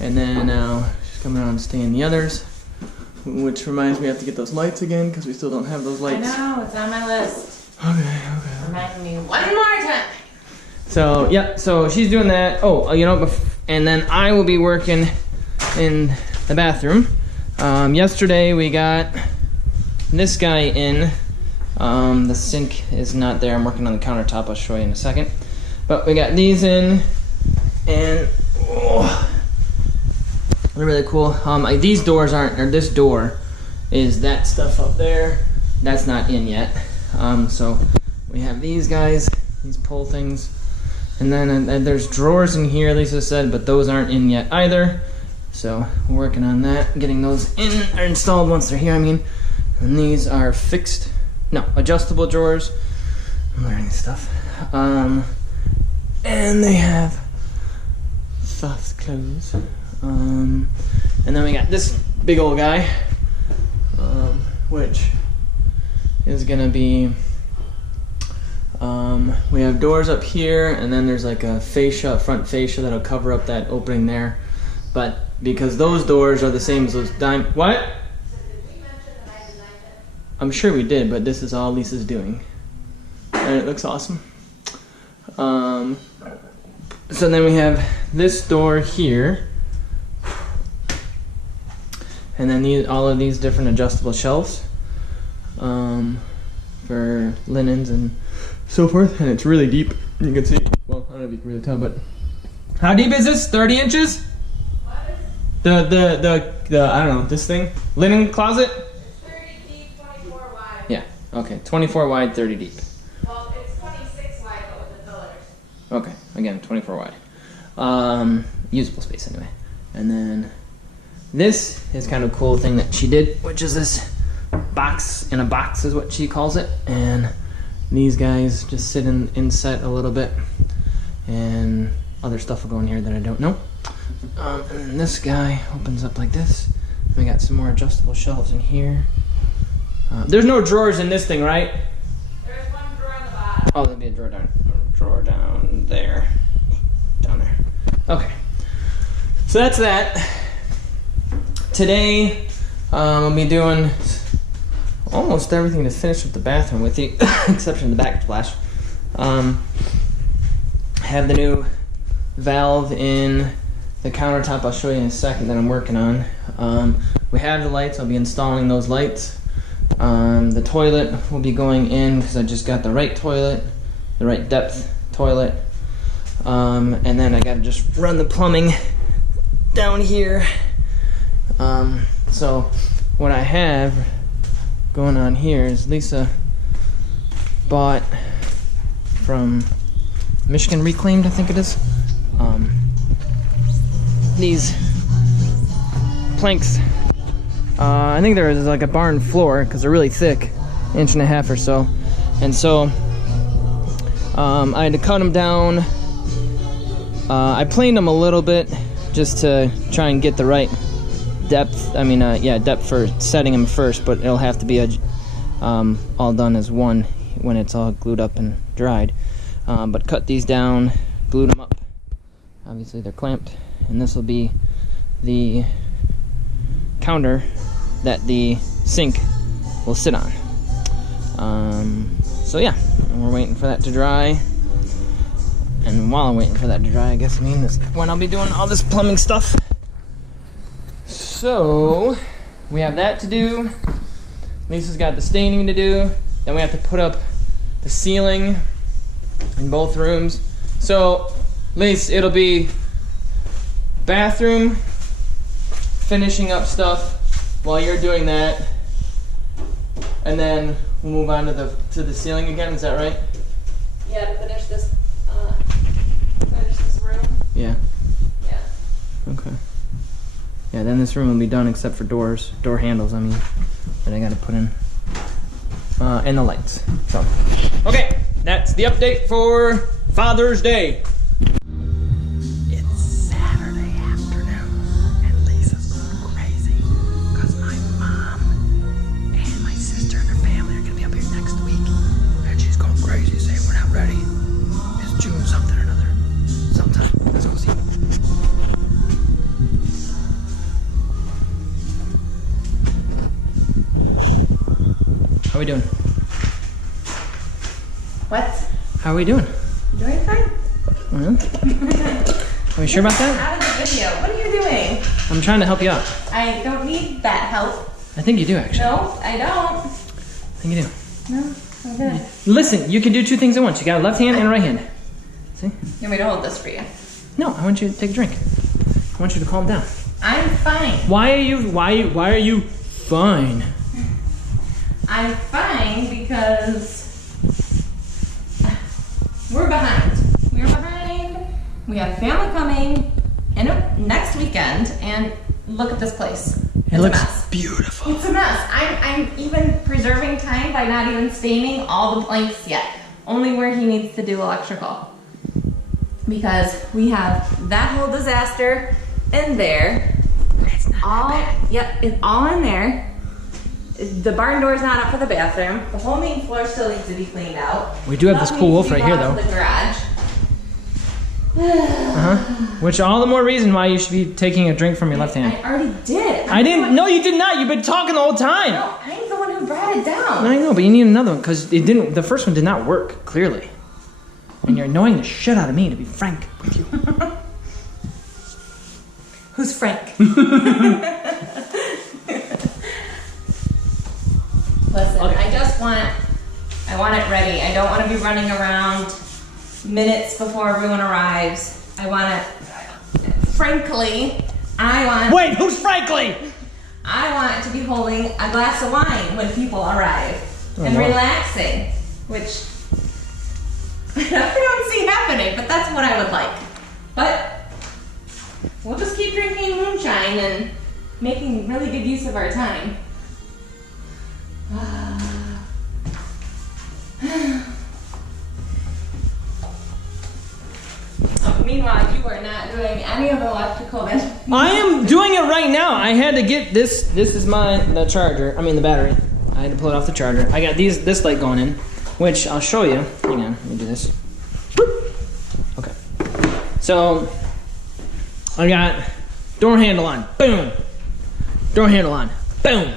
And then now she's coming on and stay in the others. Which reminds me I have to get those lights again because we still don't have those lights. I know, it's on my list. Okay. Remind me one more time. So, yeah, so she's doing that. Oh, you know, and then I will be working in the bathroom. Yesterday we got this guy in. The sink is not there. I'm working on the countertop. I'll show you in a second. But we got these in, and they're really cool. These doors aren't, or this door is that stuff up there. That's not in yet. So we have these guys, these pull things. And then there's drawers in here, Lisa said, but those aren't in yet either. So we're working on that, getting those in or installed once they're here, I mean. And these are adjustable drawers. I'm learning stuff. And they have soft clothes. And then we got this big old guy, which is gonna be, we have doors up here, and then there's like a fascia, front fascia that'll cover up that opening there. But because those doors are the same as those what? I'm sure we did, but this is all Lisa's doing. And it looks awesome. So then we have this door here. And then all of these different adjustable shelves for linens and so forth. And it's really deep. You can see, well, I don't know if you can really tell, but how deep is this? 30 inches? What? The I don't know, this thing? Linen closet? It's 30 deep, 24 wide. Yeah, okay, 24 wide, 30 deep. Well, it's 26 wide, but with the pillars. Okay, again, 24 wide. Usable space anyway. And then this is kind of a cool thing that she did, which is this box in a box is what she calls it. And these guys just sit in set a little bit. And other stuff will go in here that I don't know. And then this guy opens up like this. We got some more adjustable shelves in here. There's no drawers in this thing, right? There's one drawer on the bottom. Oh, there'll be a drawer down there. Down there. Okay. So that's that. Today, I'll be doing almost everything to finish up the bathroom with the exception of the backsplash. Have the new valve in the countertop. I'll show you in a second that I'm working on. We have the lights. I'll be installing those lights. The toilet will be going in because I just got the right toilet, the right depth toilet. And then I gotta just run the plumbing down here. So what I have going on here is Lisa bought from Michigan Reclaimed, I think it is, these planks. I think they're like a barn floor because they're really thick, 1.5 inches or so. And so I had to cut them down. I planed them a little bit just to try and get the right depth. Depth for setting them first, but it'll have to be all done as one when it's all glued up and dried. But cut these down, glued them up. Obviously they're clamped, and this will be the counter that the sink will sit on. So yeah, we're waiting for that to dry. And while I'm waiting for that to dry, I guess this when I'll be doing all this plumbing stuff. So we have that to do. Lisa's got the staining to do. Then we have to put up the ceiling in both rooms. So Lisa, it'll be bathroom, finishing up stuff while you're doing that, and then we'll move on to the ceiling again. Is that right? Yeah, to finish this room. Yeah. Yeah. Okay. Yeah, then this room will be done except for door handles, that I gotta put in. And the lights. So, okay, that's the update for Father's Day. It's Saturday afternoon, and Lisa's going crazy because my mom and my sister and her family are gonna be up here next week, and she's going crazy saying we're not ready. It's June something or another. Sometime. Let's go see. we doing? What? How are we doing? Doing fine. Are we sure about that? Out of the video. What are you doing? I'm trying to help you out. I don't need that help. I think you do, actually. No, I don't. I think you do. No, I'm good. Listen, you can do two things at once. You got a left hand and a right hand. See? You want me to hold this for you? No, I want you to take a drink. I want you to calm down. I'm fine. Why are you fine? I'm fine because we're behind. We're behind. We have family coming next weekend, and look at this place. It looks beautiful. It's a mess. I'm even preserving time by not even staining all the planks yet. Only where he needs to do electrical. Because we have that whole disaster in there. It's not All, that bad. yep, it's all in there. The barn door's not up for the bathroom. The whole main floor still needs to be cleaned out. We do have this Stuff cool needs wolf to be right here, brought though. to the garage. Which all the more reason why you should be taking a drink from your left hand. I already did. I didn't. No, you did not. You've been talking the whole time. No, I'm the one who brought it down. I know, but you need another one because it didn't. The first one did not work clearly, and you're annoying the shit out of me. To be frank with you. Who's Frank? Listen, Okay. I want it ready. I don't want to be running around minutes before everyone arrives. Frankly, Wait, who's frankly? I want to be holding a glass of wine when people arrive and wow. relaxing, which I don't see happening, but that's what I would like. But we'll just keep drinking moonshine and making really good use of our time. Meanwhile, you are not doing any of the electrical. I am doing it right now. I had to get this. This is the charger. I mean the battery. I had to pull it off the charger. I got this light going in, which I'll show you. Hang on, let me do this. Okay. So I got door handle on. Boom. Door handle on. Boom.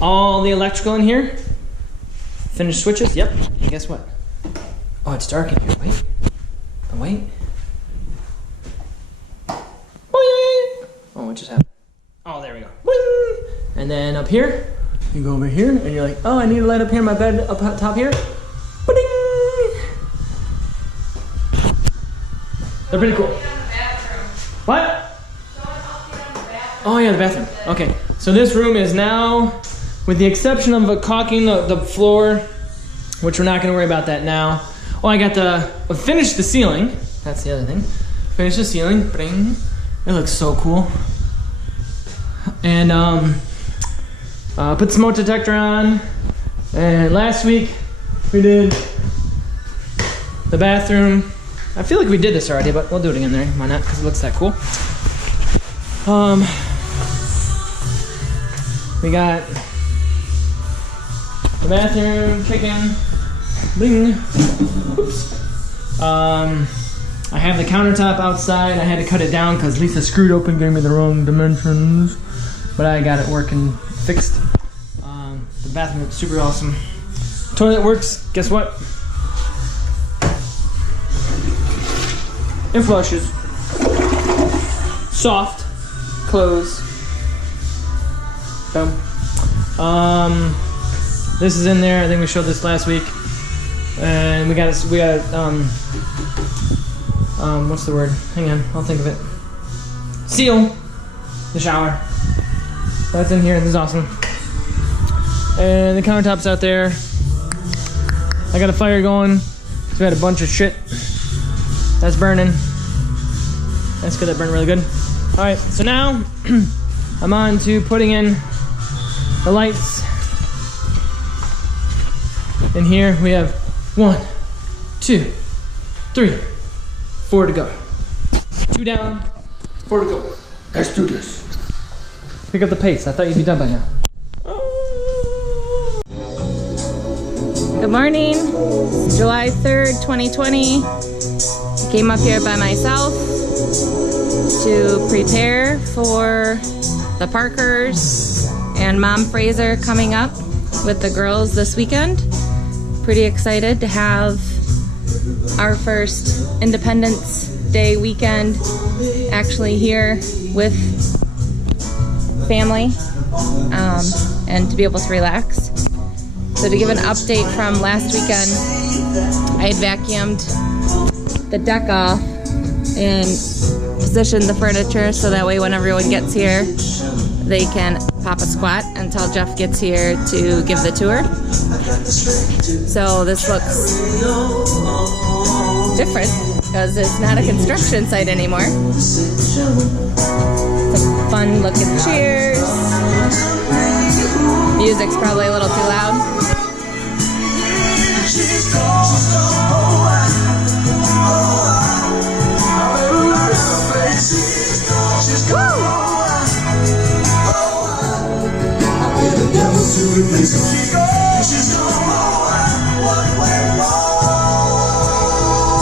All the electrical in here. Finished switches. Yep. And guess what? Oh, it's dark in here. Wait. Oh, wait. Oh, what just happened? Oh, there we go. Boing! And then up here, you go over here, and you're like, oh, I need a light up here in my bed up top here. Ba-ding! They're pretty cool. What? Oh, yeah, the bathroom. Okay, so this room is now, with the exception of caulking the floor, which we're not going to worry about that now. Oh, I got finished the ceiling. That's the other thing. Finish the ceiling. Bing. It looks so cool. And put the smoke detector on. And last week we did the bathroom. I feel like we did this already, but we'll do it again there. Why not? Because it looks that cool. We got the bathroom kicking. Bling. Oops. I have the countertop outside. I had to cut it down because Lisa screwed open, gave me the wrong dimensions. But I got it working, fixed. The bathroom looks super awesome. Toilet works. Guess what? It flushes. Soft. Close. Boom. This is in there. I think we showed this last week. And we got what's the word? Hang on, I'll think of it. Seal the shower. That's in here. This is awesome. And the countertop's out there. I got a fire going. So we had a bunch of shit that's burning. That's good. That burned really good. All right. So now I'm on to putting in the lights. In here we have 1, 2, 3, 4 to go. 2 down, 4 to go. Let's do this. Pick up the pace. I thought you'd be done by now. Good morning. It's July 3rd, 2020. I came up here by myself to prepare for the Parkers and Mom Fraser coming up. with the girls this weekend. Pretty excited to have our first Independence Day weekend actually here with family, and to be able to relax. So to give an update from last weekend, I had vacuumed the deck off and positioned the furniture so that way when everyone gets here, they can pop a squat until Jeff gets here to give the tour. So this looks different because it's not a construction site anymore. It's a fun looking chairs. Music's probably a little too loud.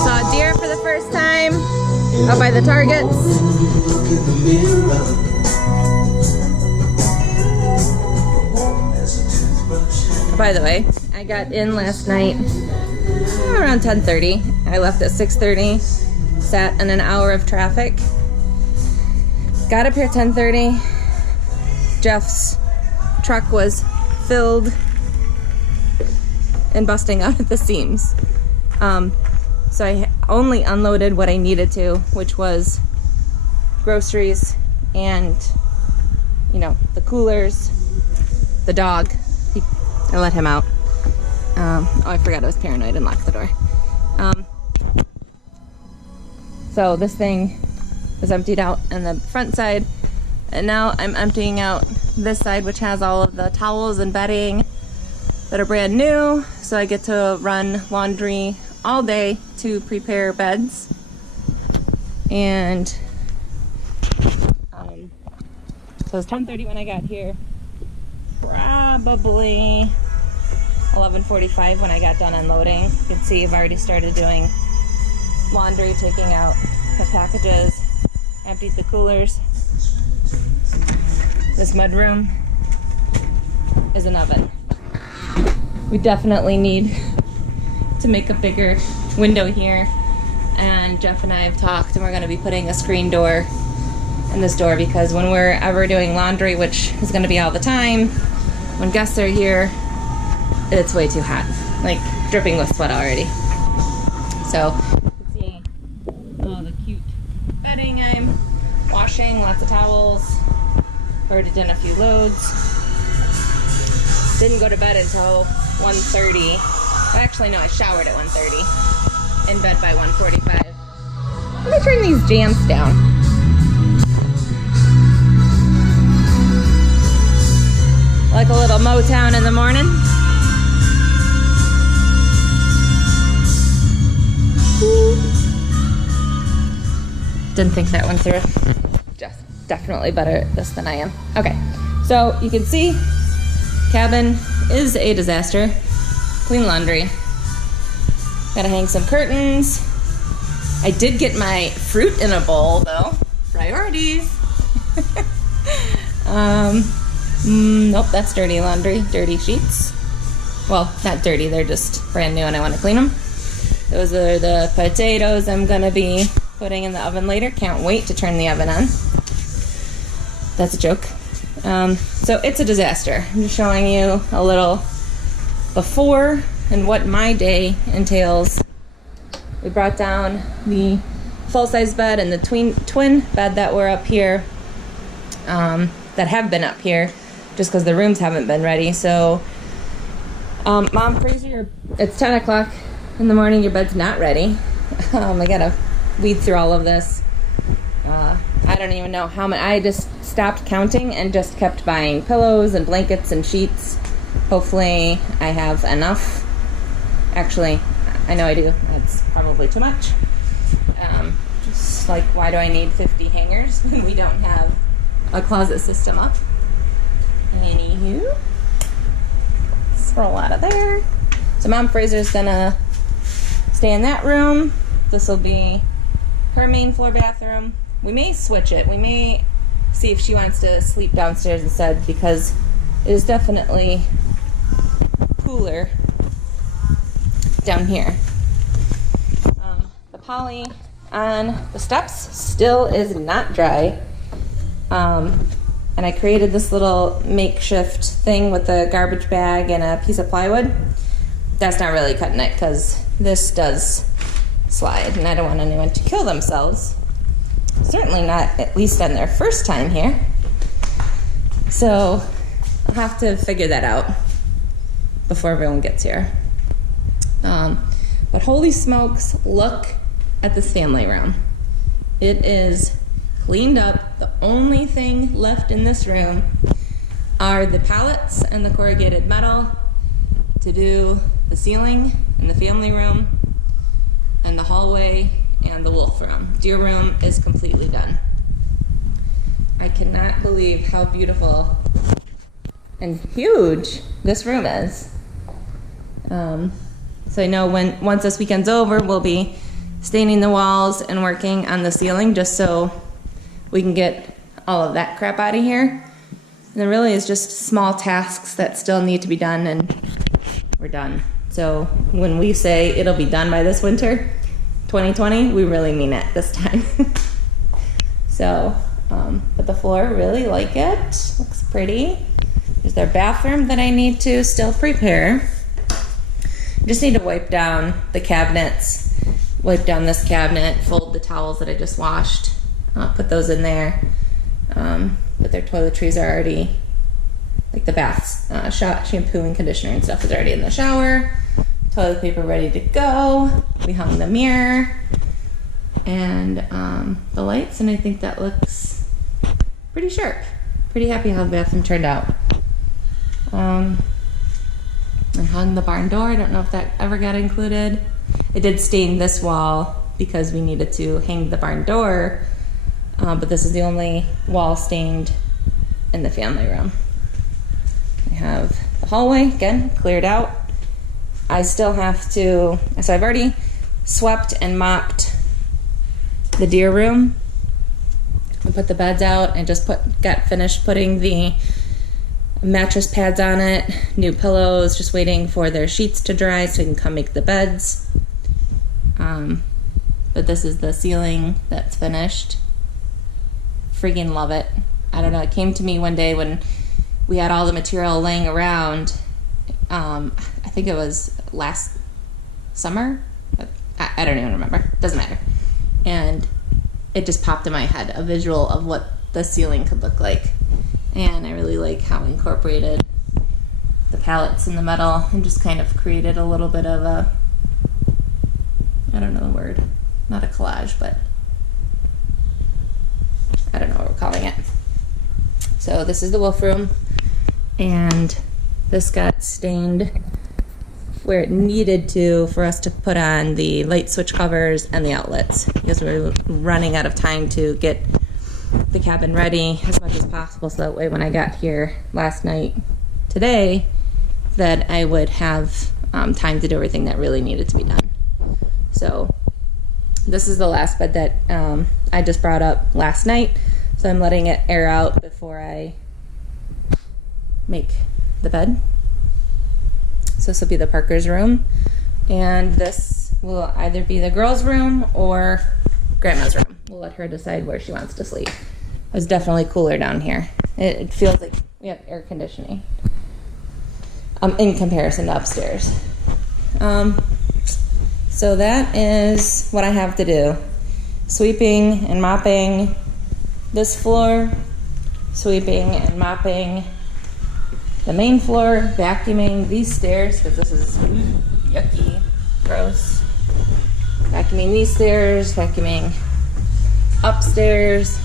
Saw a deer for the first time up by the Targets. By the way, I got in last night around 10:30. I left at 6:30, sat in an hour of traffic. Got up here 10:30. Jeff's truck was filled and busting out at the seams. So I only unloaded what I needed to, which was groceries and, you know, the coolers, the dog. I let him out. Oh, I forgot I was paranoid and locked the door. So this thing was emptied out on the front side, and now I'm emptying out this side, which has all of the towels and bedding that are brand new, so I get to run laundry all day to prepare beds. And so it's 10:30 when I got here, probably 11:45 when I got done unloading. You can see I've already started doing laundry, taking out the packages, emptied the coolers. This mudroom is an oven. We definitely need to make a bigger window here, and Jeff and I have talked, and we're going to be putting a screen door in this door because when we're ever doing laundry, which is going to be all the time, when guests are here, it's way too hot, like dripping with sweat already. So you can see all the cute bedding I'm washing, lots of towels. Already done a few loads. Didn't go to bed until 1:30. Actually, no, I showered at 1:30. In bed by 1:45. Let me turn these jams down. Like a little Motown in the morning. Didn't think that one through. Just definitely better at this than I am. Okay, so you can see cabin is a disaster. Clean laundry. Gotta hang some curtains. I did get my fruit in a bowl though. Priorities. Nope, that's dirty laundry. Dirty sheets. Well, not dirty, they're just brand new and I want to clean them. Those are the potatoes I'm gonna be putting in the oven later. Can't wait to turn the oven on. That's a joke. So it's a disaster. I'm just showing you a little before and what my day entails. We brought down the full-size bed and the twin bed that were up here, that have been up here, just because the rooms haven't been ready. So, Mom, Fraser, it's 10 o'clock in the morning, your bed's not ready. I gotta weed through all of this. I don't even know how many. I just stopped counting and just kept buying pillows and blankets and sheets. Hopefully I have enough. Actually, I know I do. That's probably too much. Just like, why do I need 50 hangers when we don't have a closet system up? Anywho, let's roll out of there. So Mom Fraser's gonna stay in that room. This will be her main floor bathroom. We may switch it. We may see if she wants to sleep downstairs instead, because it is definitely cooler down here. The poly on the steps still is not dry. And I created this little makeshift thing with a garbage bag and a piece of plywood. That's not really cutting it because this does slide, and I don't want anyone to kill themselves. Certainly not, at least on their first time here. So I'll have to figure that out before everyone gets here. But holy smokes, look at this family room. It is cleaned up. The only thing left in this room are the pallets and the corrugated metal to do the ceiling in the family room and the hallway and the wolf room. Deer room is completely done. I cannot believe how beautiful and huge this room is. So I know once this weekend's over, we'll be staining the walls and working on the ceiling just so we can get all of that crap out of here. And there really is just small tasks that still need to be done, and we're done. So when we say it'll be done by this winter, 2020, we really mean it this time. So, but the floor, really like it. Looks pretty. There's their bathroom that I need to still prepare. Just need to wipe down the cabinets, wipe down this cabinet, fold the towels that I just washed, put those in there. But their toiletries are already, like the baths, shampoo and conditioner and stuff is already in the shower. Toilet paper ready to go. We hung the mirror and the lights, and I think that looks pretty sharp. Pretty happy how the bathroom turned out. I hung the barn door. I don't know if that ever got included. I did stain this wall because we needed to hang the barn door, but this is the only wall stained in the family room. I have the hallway, again, cleared out. I still have to, so I've already swept and mopped the deer room. I put the beds out and just got finished putting the mattress pads on it, new pillows, just waiting for their sheets to dry so we can come make the beds. But this is the ceiling that's finished. Freaking love it. I don't know, it came to me one day when we had all the material laying around. I think it was last summer. I don't even remember. Doesn't matter. And it just popped in my head, a visual of what the ceiling could look like. And I really like how incorporated the pallets in the metal and just kind of created a little bit of a, I don't know the word, not a collage, but I don't know what we're calling it. So this is the wolf room, and this got stained where it needed to for us to put on the light switch covers and the outlets because we were running out of time to get the cabin ready as much as possible, so that way when I got here last night today that I would have time to do everything that really needed to be done. So this is the last bed that I just brought up last night, so I'm letting it air out before I make the bed. So this will be the Parker's room, and this will either be the girls' room or Grandma's room. We'll let her decide where she wants to sleep. It's definitely cooler down here. It feels like we have air conditioning in comparison to upstairs. So that is what I have to do. Sweeping and mopping this floor, sweeping and mopping the main floor, vacuuming these stairs because this is yucky, gross. Vacuuming these stairs, vacuuming upstairs.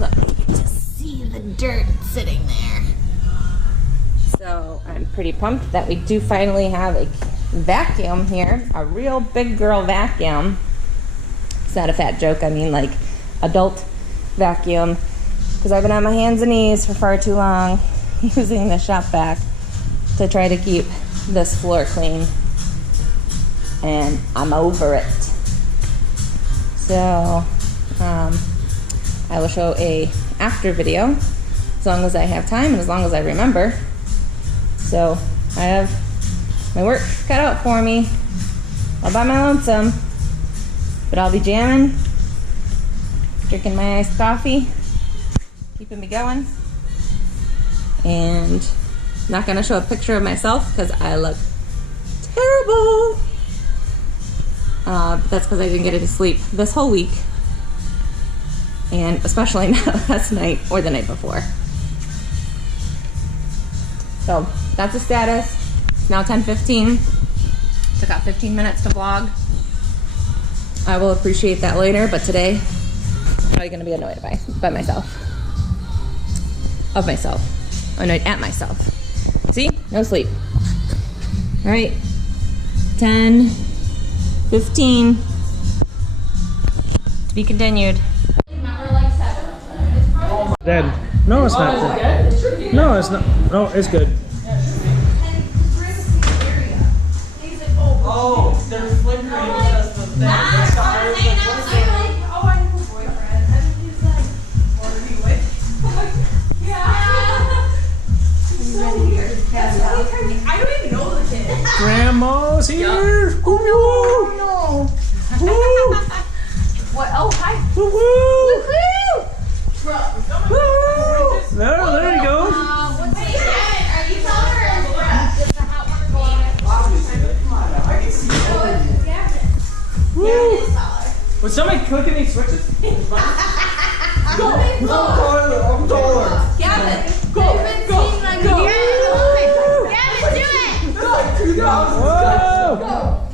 Look, you get to see the dirt sitting there. So I'm pretty pumped that we do finally have a vacuum here, a real big girl vacuum. It's not a fat joke, I mean like adult vacuum, because I've been on my hands and knees for far too long using the shop vac to try to keep this floor clean, and I'm over it. So I will show a after video as long as I have time and as long as I remember. So I have My work's cut out for me. All by my lonesome. But I'll be jamming, drinking my iced coffee, keeping me going. And I'm not gonna show a picture of myself because I look terrible. That's because I didn't get any sleep this whole week. And especially not last night or the night before. So that's the status. It's now 10:15. Took out 15 minutes to vlog. I will appreciate that later, but today I'm probably gonna be annoyed by myself. Of myself. Annoyed at myself. See? No sleep. All right. 10, 15. To be continued. Dead. No, it's not dead. No, it's not. No, it's good. Oh, they're flickering just the thing. I don't even know the kid. Grandma's here. No. What? Oh, hi. Woo woo. There you go. What's Are you telling her it's just a hot water Woo. Was somebody clicking these switches? I'm taller. Gavin, go. Gavin, do it.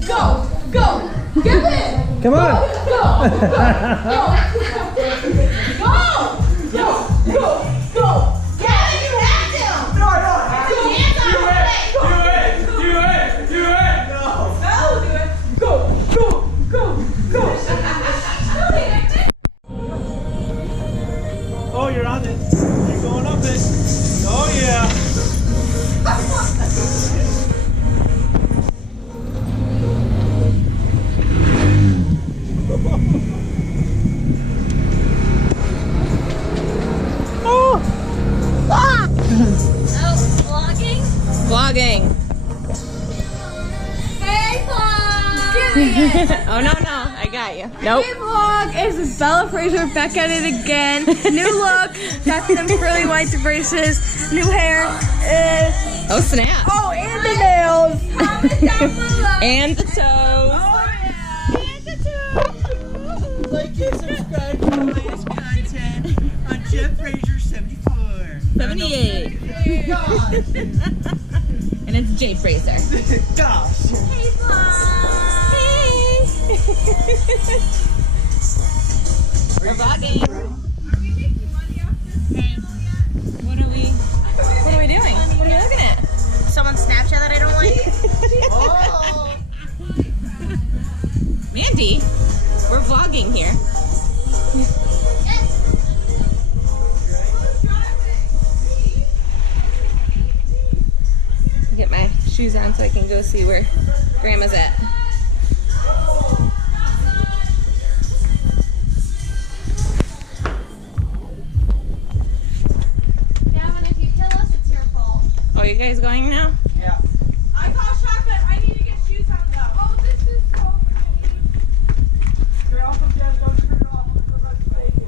Go. Gavin. Come on. Go. Gavin, you have to. No, I don't have to. Hands on it. Do it. No, do it. Go. Oh, you're on it. You're going up it. Oh yeah. Vlogging. Hey, vlog. Give me it. Oh, no. I got you. Nope. Hey, vlog. It's Bella Fraser back at it again. New look. Got some curly white braces. New hair. Oh, snap. Oh, and the nails. Comment down below. And the toes. Oh, yeah. And the toes. Like and subscribe for the latest content on Jeff Fraser 74. 78. Gosh. And it's Jay Fraser. Gosh. Hey, vlog. We're vlogging. Are we making money off this? What are we doing? What are we looking at? Someone's Snapchat that I don't like. Oh. Mandy, we're vlogging here. Get my shoes on so I can go see where Grandma's at. Gavin, if you kill us, it's your fault. Oh, you guys going now? Yeah. I call shotgun. I need to get shoes on though. Oh, this is so pretty. You're also Jen, don't turn it off. We're about to take it.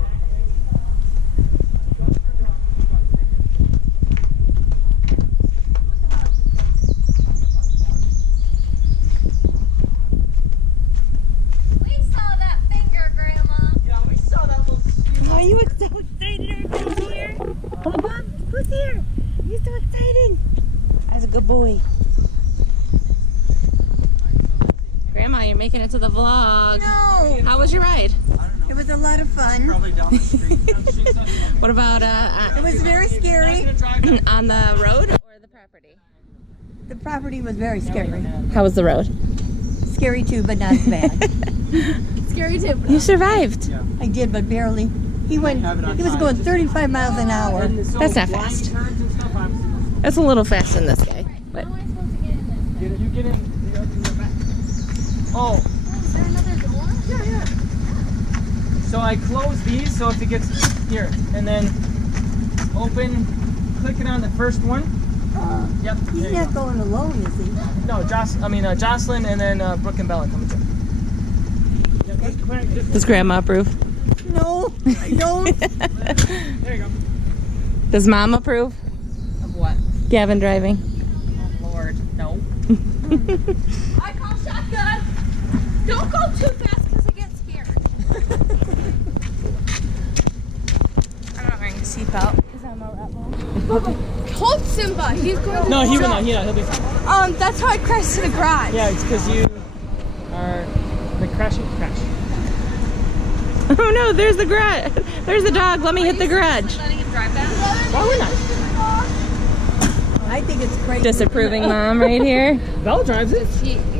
Don't turn it off. We're about to take We saw that finger, Grandma. it. Yeah, we saw that little Oh, you were so excited everybody's here. Oh, Mom, who's here? You're so excited. That's a good boy. Grandma, you're making it to the vlog. No, How was your ride? it was a lot of fun. probably down the street. What about It was very scary. on the road or the property? The property was very scary. How was the road? Scary too, but not as bad. Scary too. You survived. I did, but barely. He was going 35 miles an hour. That's not fast. That's a little fast in this guy. But How am I supposed to get in this? You get in the back. Oh. Oh, is there another door? Yeah. So I close these so if it gets here and then open, click it on the first one Yep. He's there you not going alone, is he? go. No, Jocelyn and then Brooke and Bella coming too. Does Grandma approve? No, I don't. There you go. Does Mom approve? Of what? Gavin driving. Oh Lord, no. I call shotgun. Don't go too fast because I get scared. I'm not wearing a seatbelt because I'm a rebel. Hold Simba. He's going to No, he will jump. not. He'll be fine. That's how I crashed to the garage. Yeah, it's because you are the crashing crash. Oh no, there's the garage. There's the dog. Let me hit the garage. Letting him drive that? Why would not? I think it's crazy. Disapproving mom right here. Bella drives it.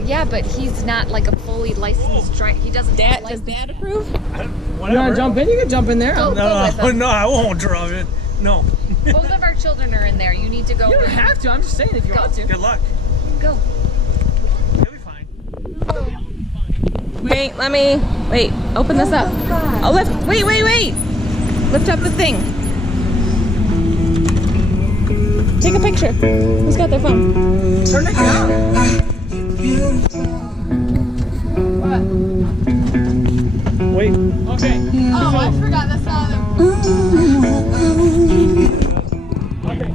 Yeah, but he's not like a fully licensed driver. He doesn't. Dad, does Dad approve? You want to jump in? You can jump in there. Go with him. No, I won't drive it. No. Both of our children are in there. You need to go. You don't have to. I'm just saying if you want to. Good luck. Go. You'll be fine. Wait, let me. Wait, open this up. Oh, lift. Wait. Lift up the thing. Take a picture. Who's got their phone? Turn it down. Wait. Okay. Oh, I forgot. That's not Okay.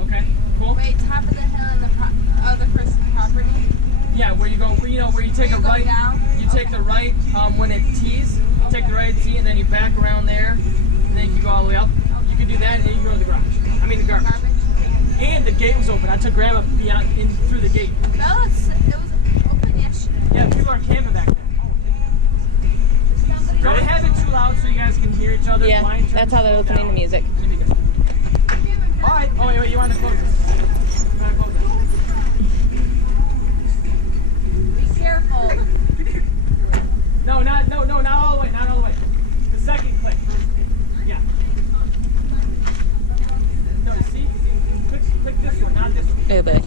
Okay. Cool. Wait, top of the hill and the other person's property. Yeah, where you go, where you take a you go right. down? You take the right when it tees. You take the right T and then you back around there, and then you go all the way up. You can do that, and then you go to the garage. I mean the garbage. And the gate was open. I took Grandma through the gate. Bella, it was open yesterday. Yeah, people are camping back there. Don't have it too loud so you guys can hear each other. Yeah, Line turns that's how they're listening to music. It'll be good. Alright. Oh, wait, you want to close this? You want to close Be careful. this? No, not all the way, not all the way. The second click. Yeah. No, see? Click this one, not this one. Oh, boy.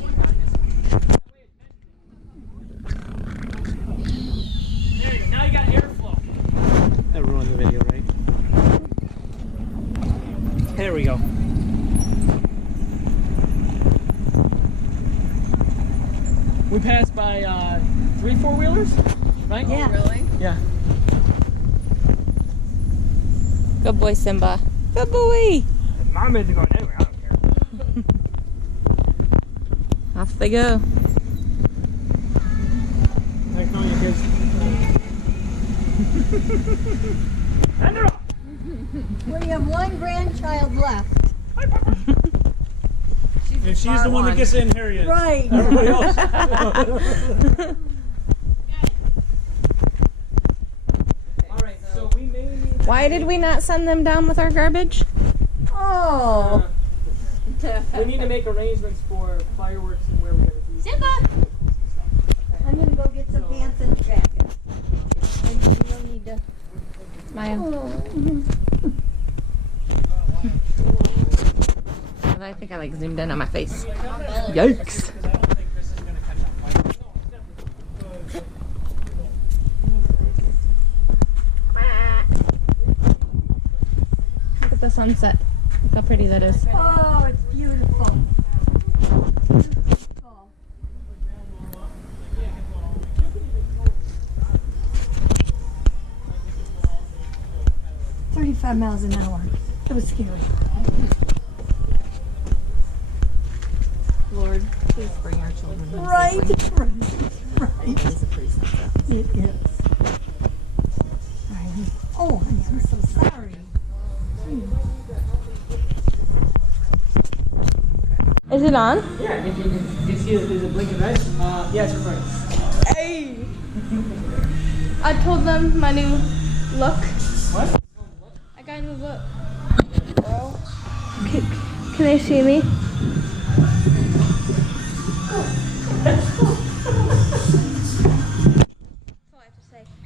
There you go. Now you got airflow. That ruined the video, right? There we go. We passed by 3 4-wheelers, right? Yeah. Really? Yeah. Good boy, Simba. Good boy. Mom isn't going anywhere. I don't care. Off they go. Thanks, all you kids. And they're off. We have one grandchild left. And she's the one that gets in here, yes. Right. Everybody else. Alright, so we may need Why did we not send them down with our garbage? Oh. we need to make arrangements for fireworks and where we're gonna do Simba! I'm gonna go get some pants and a jacket. And you don't need to. Maya. I think I like zoomed in on my face. Yikes. Look at the sunset. Look how pretty that is. Oh, it's beautiful. Beautiful. 35 miles an hour. It was scary. Lord, please bring our children home Right, safely. right. It is a pretty sunset. It is. Oh, honey, I'm so sorry. Is it on? Yeah, if you can see that there's a blinking red. Yeah, it's recording. Hey! I told them my new look. What? I got a new look. Can they see me?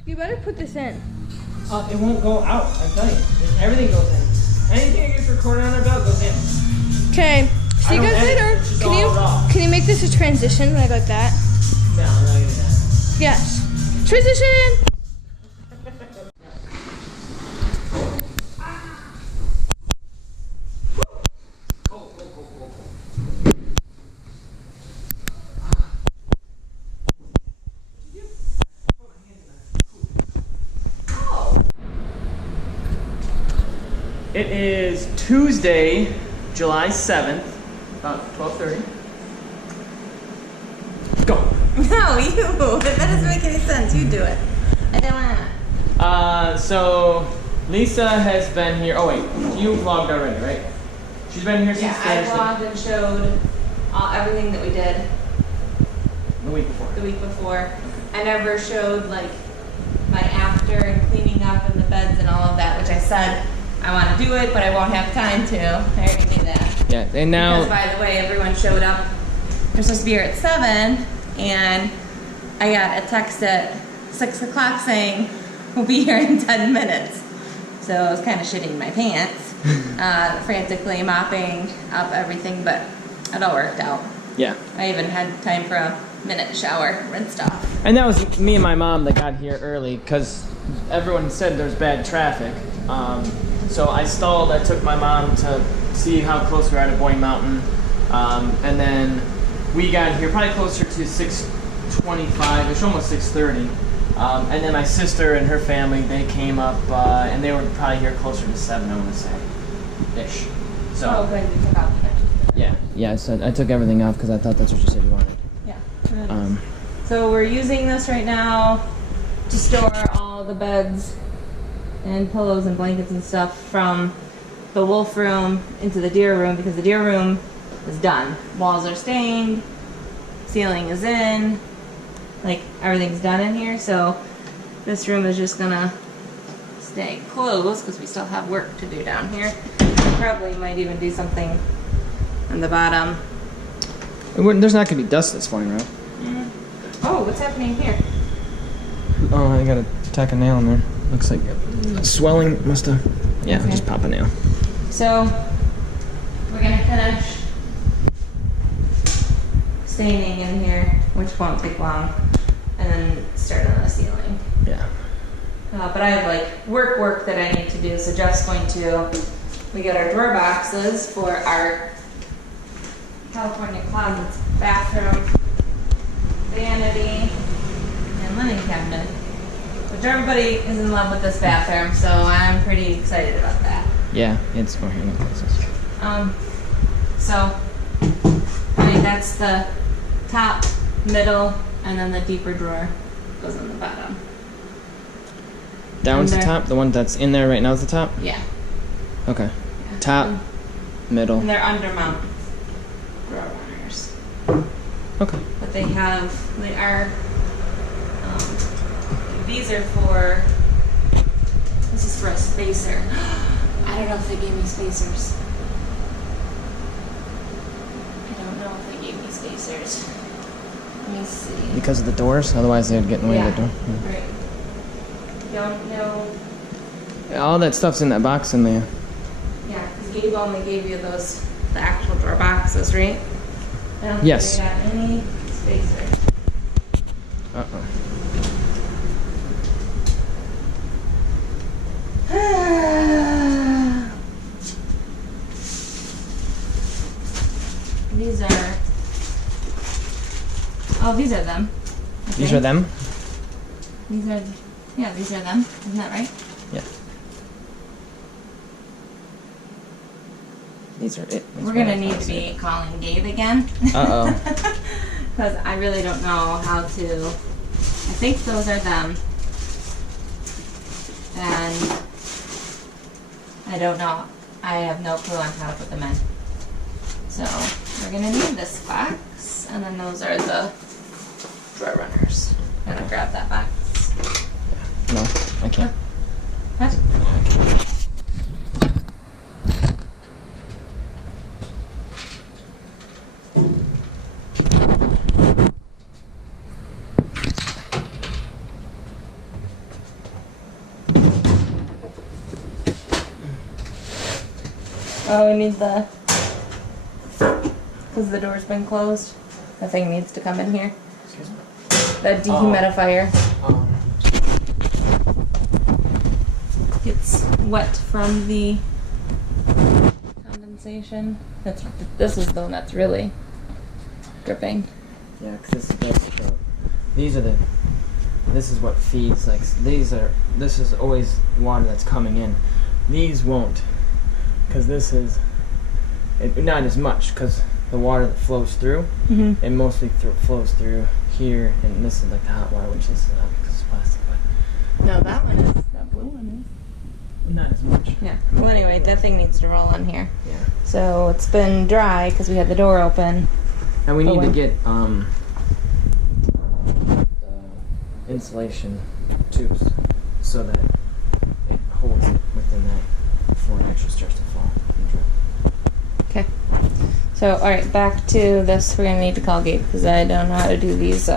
You better put this in. It won't go out, I tell you. Everything goes in. Anything that gets recorded on our belt goes in. Okay. See you I don't guys edit. later. It's all raw. Can you make this a transition when I go like that? No, I'm not gonna do that. Yes. Transition! It is Tuesday, July 7th, about 12:30. Go. No, you. That doesn't make any sense. You do it. I don't wanna. So Lisa has been here. Oh wait, you vlogged already, right? She's been here since I Thursday. vlogged and showed everything that we did The week before. the week before. I never showed like my after and cleaning up and the beds and all of that, which I said I want to do it, but I won't have time to. I already knew that. Yeah, and now. Because by the way, everyone showed up. They're supposed to be here at 7, and I got a text at 6 o'clock saying we'll be here in 10 minutes. So I was kind of shitting my pants, frantically mopping up everything, but it all worked out. Yeah. I even had time for a minute shower, rinsed off. And that was me and my mom that got here early because everyone said there's bad traffic. So I stalled. I took my mom to see how close we are to Boyne Mountain. And then we got here probably closer to 6:25-ish, almost 6:30. And then my sister and her family, they came up, and they were probably here closer to 7, I want to say, ish. So. Oh, good. We took out the pictures. Yeah, so I took everything off because I thought that's what you said you wanted. Yeah. So we're using this right now to store all the beds and pillows and blankets and stuff from the wolf room into the deer room because the deer room is done. Walls are stained, ceiling is in, like everything's done in here. So this room is just gonna stay closed because we still have work to do down here. Probably might even do something on the bottom. There's not going to be dust that's flying around. Oh, what's happening here? Oh, I got to tack a nail in there. Looks like swelling must have. Yeah, Okay. just pop a nail. So we're gonna finish staining in here, which won't take long, and then start on the ceiling. Yeah. But I have like work that I need to do, so Jeff's going to. We got our drawer boxes for our California closets, bathroom, vanity, and linen cabinet. Which everybody is in love with this bathroom, so I'm pretty excited about that. Yeah, it's over here. Look at this. So I think that's the top, middle, and then the deeper drawer goes on the bottom. That one's the Under. top. The one that's in there right now is the top. Yeah. Okay. Top, middle. And they're undermount drawer runners. Okay. But they are, these are for, this is for a spacer. I don't know if they gave me spacers. I don't know if they gave me spacers. Let me see. Because of the doors, otherwise they'd get in the way of the door. Right. Don't know. Yeah. All that stuff's in that box in there. Yeah, because Gabe only gave you those, the actual drawer boxes, right? I don't Yes. think they got any spacers. Uh-oh. These are. Oh, these are them. I These are think. them? These are. Yeah, these are them. Isn't that right? Yeah. These are it. We're gonna need to be calling Gabe again. Uh-oh. Because I really don't know how to. I think those are them. And I don't know. I have no clue on how to put them in. So we're gonna need this box, and then those are the drawer runners. I'm gonna grab that box. No, I can't. What? Oh, we need the, because the door's been closed. The thing needs to come in here. Excuse me? The dehumidifier Oh. gets wet from the condensation. This is the one that's really dripping. Yeah, because these are the. This is what feeds. Like this is always water that's coming in. These won't. because this is not as much because the water that flows through, it mostly flows through here, and this is like the hot water, which this is not because it's plastic. But No, that one is. That blue one is. not as much. Yeah. Well, anyway, that thing needs to roll on here. Yeah. So it's been dry because we had the door open. And we need to when? get the insulation tubes so that it holds it within that before it actually starts to fall and drip. Okay. So, all right, back to this. We're gonna need to call Gabe because I don't know how to do these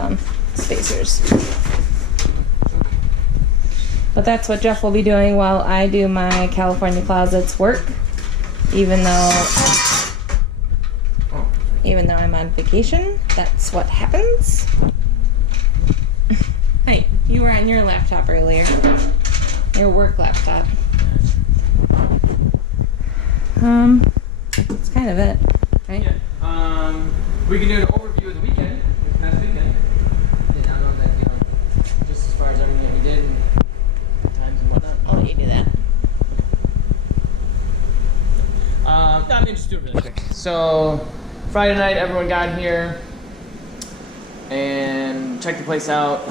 spacers. But that's what Jeff will be doing while I do my California closets work, even though I'm on vacation. That's what happens. Hey, you were on your laptop earlier. Your work laptop. That's kind of it, right? Yeah. We can do an overview of the weekend, this past weekend. I don't know that, just as far as everything that we did, and times and whatnot. I'll let you do that. I'm just doing it really quick. So, Friday night, everyone got here and checked the place out.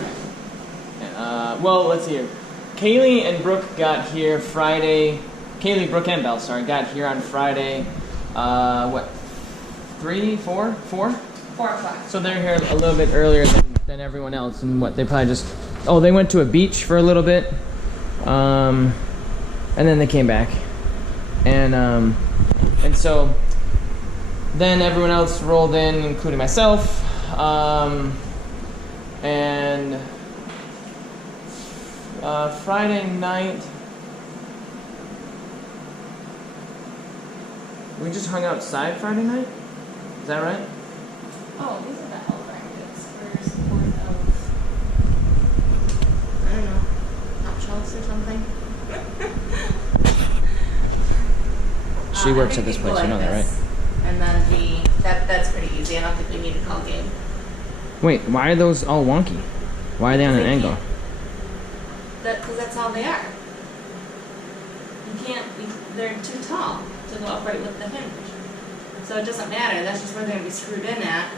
Well, let's see here. Kaylee and Brooke got here Friday. Kaylee, Brooke, and Belle, got here on Friday. 3, 4? 4? 4 o'clock. So they're here a little bit earlier than everyone else, and they probably just, they went to a beach for a little bit, and then they came back, and so then everyone else rolled in, including myself, and Friday night we just hung outside Friday night. Is that right? Oh, these are the health brackets for support of, I don't know, top shelves or something. She works at this place, you know that, right? And then that's pretty easy. I don't think we need to call Gabe. Wait, why are those all wonky? Why are they on an angle? Because that's all they are. You can't, they're too tall to go upright with the hinge. So it doesn't matter, that's just where they're going to be screwed in at.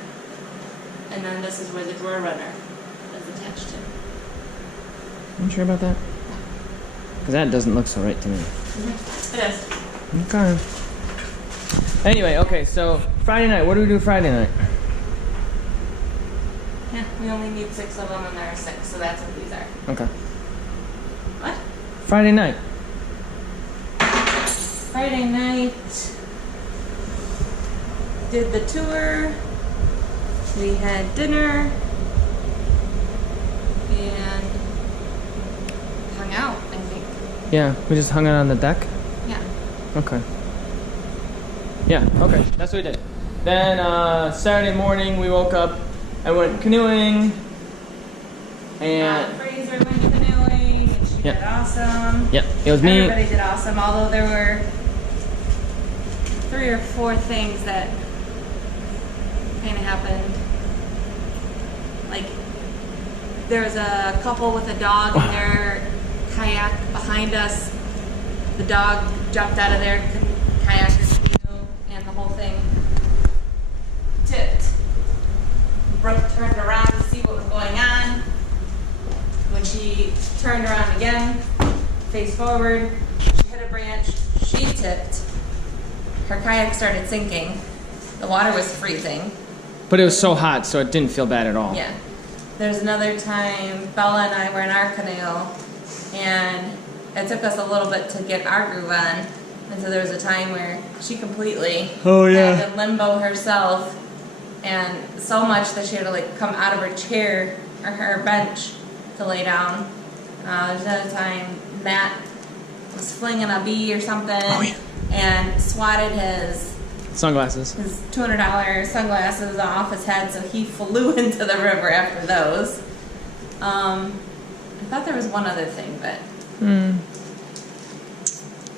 And then this is where the drawer runner is attached to. Are you sure about that? Because that doesn't look so right to me. It is. Okay. Anyway, okay, so Friday night, what do we do Friday night? Yeah, we only need 6 of them and there are 6, so that's what these are. Okay. What? Friday night. Friday night, did the tour, we had dinner, and hung out, I think. Yeah, we just hung out on the deck? Yeah. Okay. Yeah, okay, that's what we did. Then Saturday morning we woke up and went canoeing, and Fraser went canoeing, and she Yep. did awesome. Yep, it was me. Everybody did awesome, although there were 3 or 4 things that kind of happened. Like, there was a couple with a dog in their kayak behind us. The dog jumped out of their kayak or canoe, and the whole thing tipped. Brooke turned around to see what was going on. When she turned around again, face forward, she hit a branch, she tipped. Her kayak started sinking. The water was freezing. But it was so hot, so it didn't feel bad at all. Yeah. There's another time Bella and I were in our canoe, and it took us a little bit to get our groove on. And so there was a time where she completely had to limbo herself, and so much that she had to like come out of her chair or her bench to lay down. There's another time Matt was flinging a bee or something and swatted his Sunglasses. $200 sunglasses off his head, so he flew into the river after those. I thought there was one other thing, but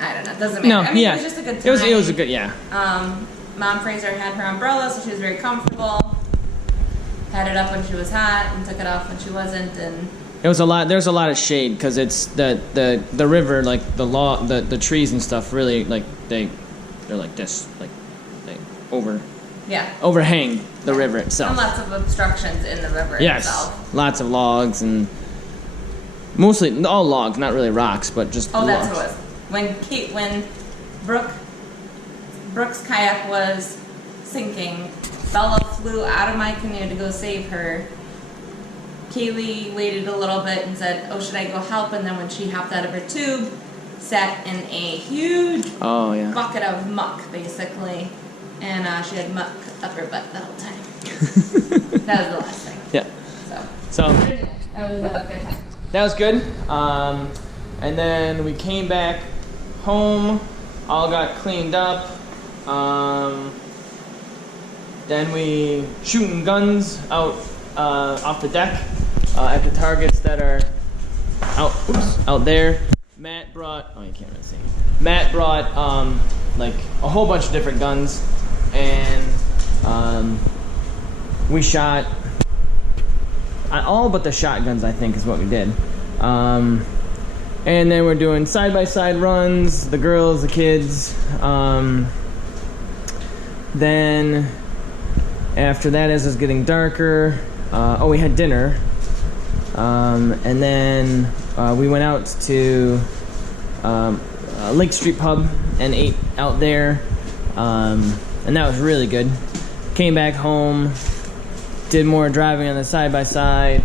I don't know. It doesn't matter. No, I mean, yeah. it was just a good time. It was a good, yeah. Mom Fraser had her umbrella, so she was very comfortable. Had it up when she was hot and took it off when she wasn't, and It was a lot. There's a lot of shade because it's the river, like the trees and stuff. Really, like they they're like this, like they Yeah. overhang the river itself. And lots of obstructions in the river Yes, itself. lots of logs and mostly all logs, not really rocks, but just Oh, logs. that's what it was. When Brooke's kayak was sinking, Bella flew out of my canoe to go save her. Kaylee waited a little bit and said, "Oh, should I go help?" And then when she hopped out of her tube, sat in a huge bucket of muck, basically, and she had muck up her butt the whole time. That was the last thing. Yeah. So that was a good time. that was good. And then we came back home, all got cleaned up. Then we shooting guns out off the deck at the targets that are out there. Matt brought, oh, you can't really see. Matt brought like a whole bunch of different guns, and we shot all but the shotguns, I think, is what we did. And then we're doing side-by-side runs, the girls, the kids. Then after that, as it was getting darker, we had dinner. And then we went out to Lake Street Pub and ate out there. And that was really good. Came back home, did more driving on the side-by-side,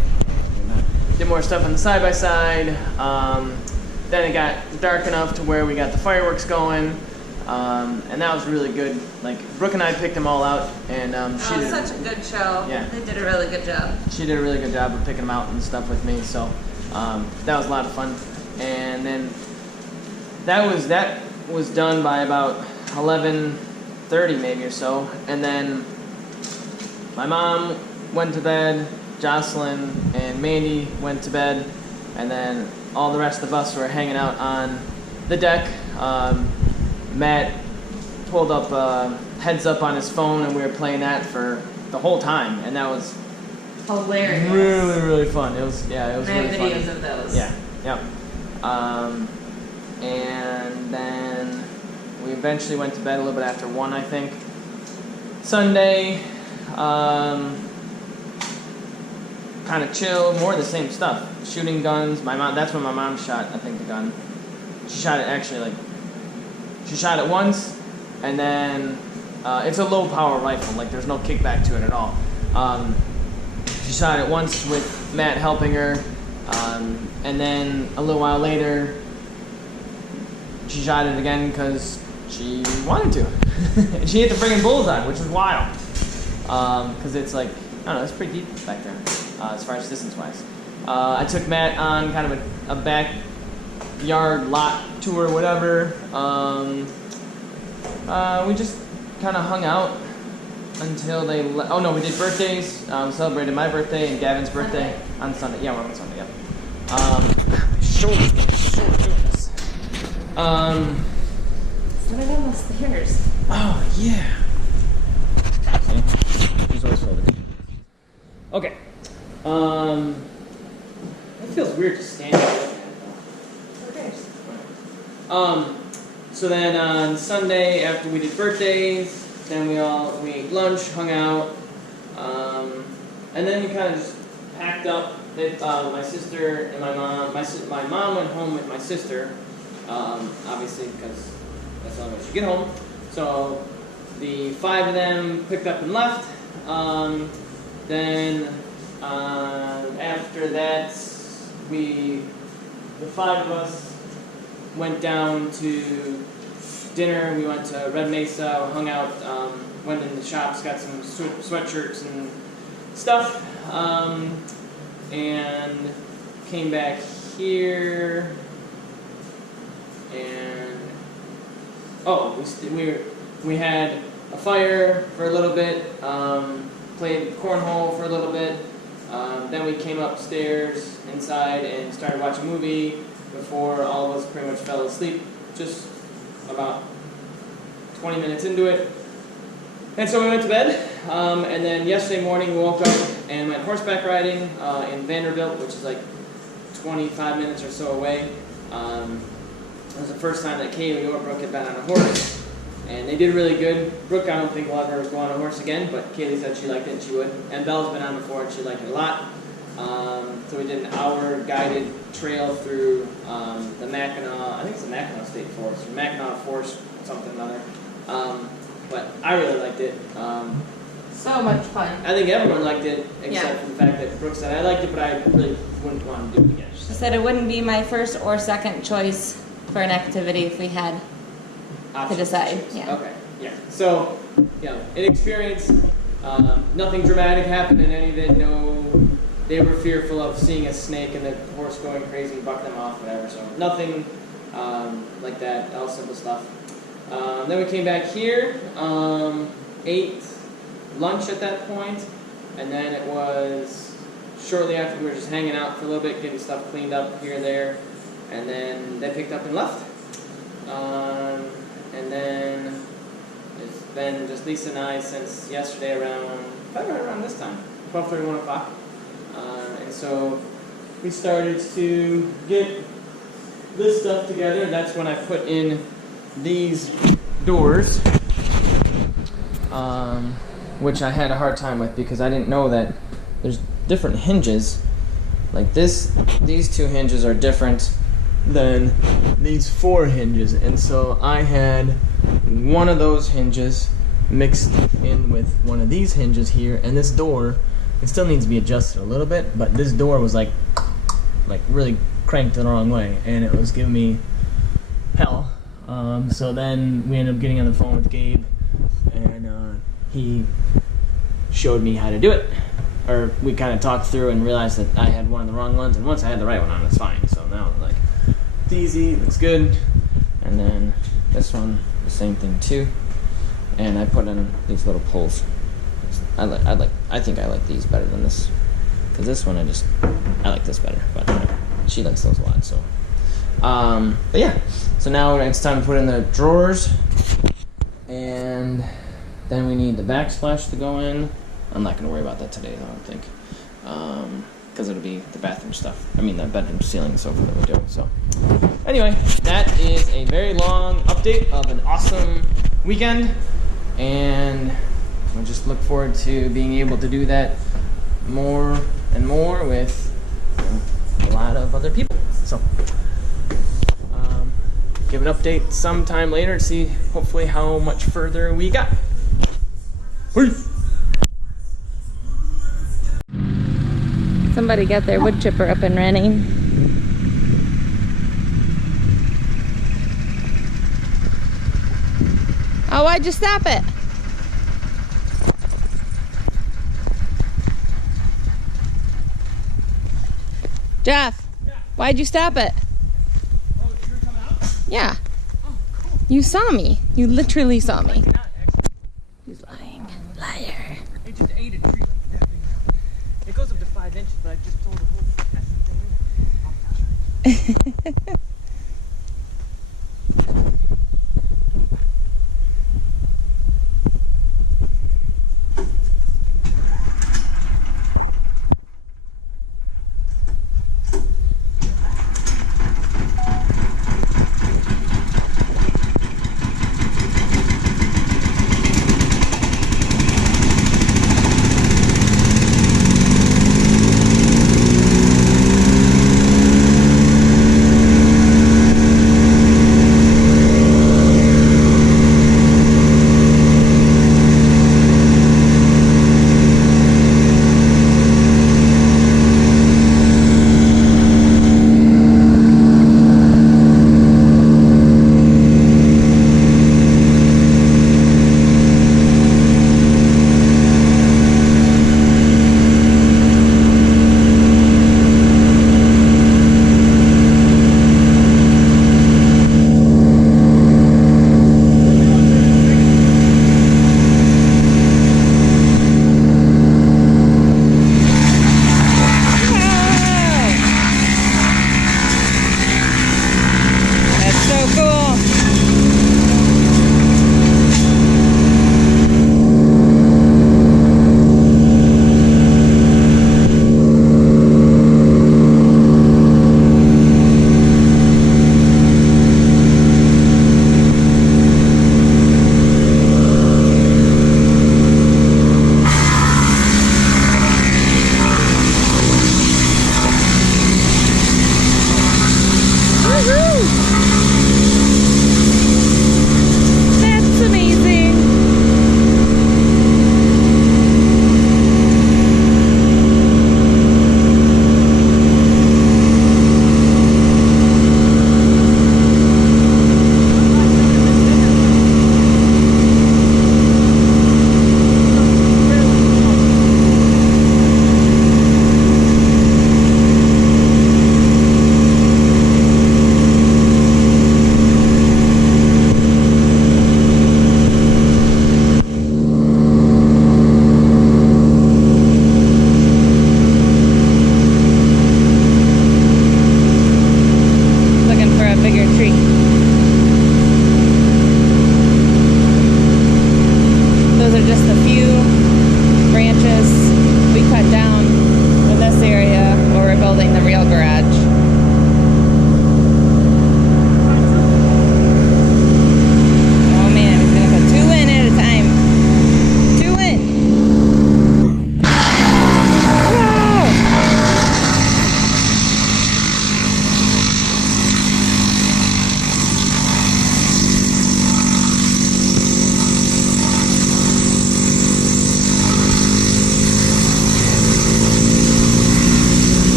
did more stuff on the side-by-side. Then it got dark enough to where we got the fireworks going. And that was really good. Like, Brooke and I picked them all out, and she did such a good show. Yeah. They did a really good job. She did a really good job of picking them out and stuff with me, so that was a lot of fun. And then that was done by about 11:30 maybe or so. And then my mom went to bed, Jocelyn and Mandy went to bed, and then all the rest of us were hanging out on the deck. Matt pulled up Heads Up on his phone, and we were playing that for the whole time, and that was Hilarious. really, really fun. It was I really have fun. videos of those. Yeah, yep. And then we eventually went to bed a little bit after 1, I think. Sunday, kind of chill, more of the same stuff. Shooting guns. My mom. That's when my mom shot, I think, the gun. She shot it actually she shot it once, and then it's a low power rifle. Like, there's no kickback to it at all. She shot it once with Matt helping her, and then a little while later, she shot it again because she wanted to. And she hit the friggin' bullseye, which is wild. Because it's like, I don't know, it's pretty deep back there, as far as distance-wise. I took Matt on kind of a backyard lot tour, whatever. We just kind of hung out until they oh no, we did birthdays. We celebrated my birthday and Gavin's birthday on Sunday. Yeah, we're on Sunday, yeah. Shoulders doing this. Let me down the stairs. Oh, yeah. See? She's always folded. Okay. It feels weird to stand here looking at it, though. So then on Sunday, after we did birthdays, then we ate lunch, hung out, and then we kind of just packed up. My sister and my mom. My mom went home with my sister, obviously because that's the only way she could get home. So the 5 of them picked up and left. Then after that, the 5 of us went down to dinner. We went to Red Mesa, hung out, went in the shops, got some sweatshirts and stuff, and came back here. And we had a fire for a little bit, played cornhole for a little bit. Then we came upstairs inside and started watching a movie before all of us pretty much fell asleep, just about 20 minutes into it. And so we went to bed, and then yesterday morning we woke up and went horseback riding in Vanderbilt, which is like 25 minutes or so away. It was the first time that Kaylee or Brooke had been on a horse. and they did really good. Brooke, I don't think will ever go on a horse again, but Kaylee said she liked it and she would. And Belle's been on before and she liked it a lot. So we did an hour guided trail through the Mackinac, I think it's the Mackinac State Forest, or Mackinac Forest, something or other. But I really liked it. So much fun. I think everyone liked it, except for the fact that Brooke said, I liked it, but I really wouldn't want to do it again. She said it wouldn't be my first or second choice for an activity if we had to decide. Yeah. Okay, yeah. So, you know, an experience, nothing dramatic happened in any of it. No, they were fearful of seeing a snake and the horse going crazy and buck them off, whatever. So nothing like that, all simple stuff. Then we came back here, ate lunch at that point, and then it was shortly after we were just hanging out for a little bit, getting stuff cleaned up here and there, and then they picked up and left. And then it's been just Lisa and I since yesterday probably around this time, 12:30, 1 o'clock. And so we started to get this stuff together. That's when I put in these doors, which I had a hard time with because I didn't know that there's different hinges. Like these two hinges are different than these 4 hinges, and so I had one of those hinges mixed in with one of these hinges here, and this door, it still needs to be adjusted a little bit, but this door was like really cranked the wrong way, and it was giving me hell. So then we ended up getting on the phone with Gabe, and he showed me how to do it. Or we kind of talked through and realized that I had one of the wrong ones, and once I had the right one on, it's fine. So now, like, it's easy, looks good. And then this one, the same thing too. And I put in these little poles. I think I like these better than this, because this one I like this better. But she likes those a lot. So, but yeah. So now it's time to put in the drawers, and then we need the backsplash to go in. I'm not going to worry about that today, I don't think, because it'll be the bathroom stuff. I mean, the bedroom ceiling and so forth that we do. So, anyway, that is a very long update of an awesome weekend, and I just look forward to being able to do that more and more with a lot of other people. So, give an update sometime later to see hopefully how much further we got. Peace. Somebody got their wood chipper up and running. Oh, why'd you stop it? Jeff, why'd you stop it? Oh, you were coming out? Yeah. Oh, cool. You saw me. You literally saw me. Not actually. He's lying. Liar. It just ate a tree like that big now. It goes up to 5 inches, but I just told the whole effing thing in there. Oh, gosh.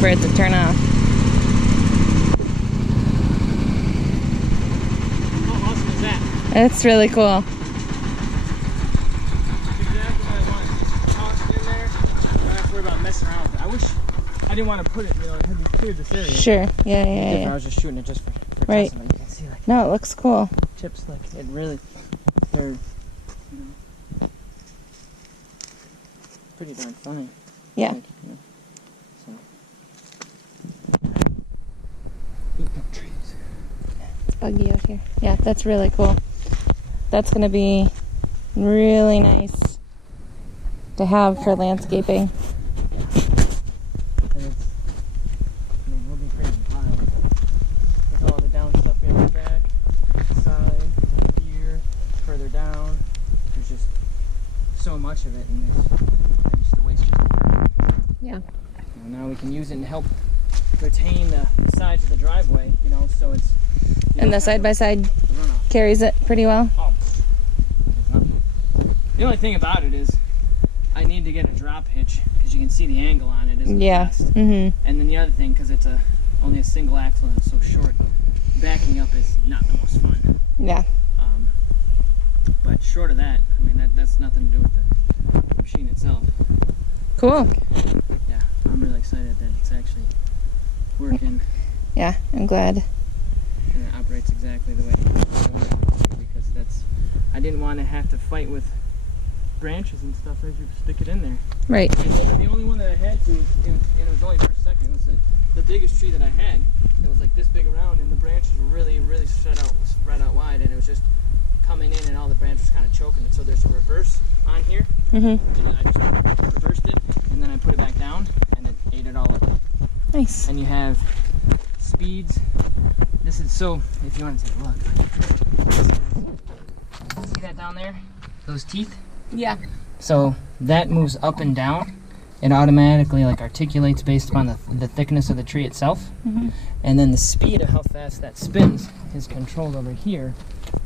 for it to turn off. How awesome is that? It's really cool. Exactly what I want. Toss it in there. I don't have to worry about messing around with it. I wish I didn't want to put it, you know, it had to clear this area. Sure. Yeah, If yeah. I was just shooting it just for Right. testing it. You can see like No, it looks cool. chips, like it really, they're, you know, pretty darn fine. Yeah. Like, you know, so. Eating up trees. It's buggy out here. Yeah, that's really cool. That's going to be really nice to have for landscaping. And it's, I mean, we'll be pretty wild with all the down stuff here in the back, side, here, further down. There's just so much of it, and it's just the waste. Yeah. You know, now we can use it and help retain the sides of the driveway, you know, so it's. And the side-by-side The runoff. carries it pretty well. Oh, that is nothing. The only thing about it is, I need to get a drop hitch because you can see the angle on it isn't the Yeah. best. Mm-hmm. And then the other thing, because it's only a single axle and it's so short, backing up is not the most fun. Yeah. But short of that, I mean, that's nothing to do with the machine itself. Cool. Yeah, I'm really excited that it's actually working Yeah, I'm glad. and it operates exactly the way I want it to, because I didn't want to have to fight with branches and stuff as you stick it in there. Right. And the only one that I had to, and it was only for a second, it was the biggest tree that I had. It was like this big around, and the branches were really, really spread out wide, and it was just coming in, and all the branches kind of choking it. So there's a reverse on here, Mm-hmm. and I just reversed it, and then I put it back down, and it ate it all up. Nice. And you have speeds. This is so, if you want to take a look. See that down there? Those teeth? Yeah. So that moves up and down. It automatically like articulates based upon the thickness of the tree itself. And then the speed of how fast that spins is controlled over here.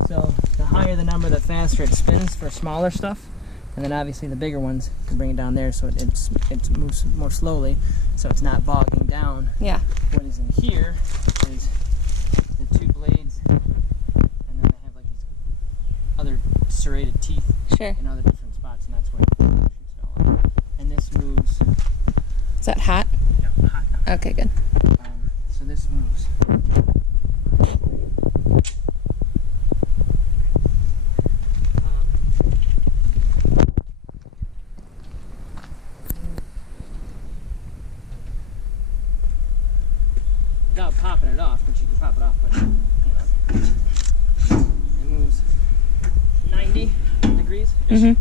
So the higher the number, the faster it spins for smaller stuff. And then obviously the bigger ones can bring it down there so it moves more slowly, so it's not bogging down. Yeah. What is in here is the two blades, and then they have like these other serrated teeth Sure. in other different spots, and that's where it shoots it all up. And this moves. Is that hot? No, hot now. Okay, good. So this moves. Without popping it off, which you can pop it off, but you know, it moves 90 degrees. Mm-hmm.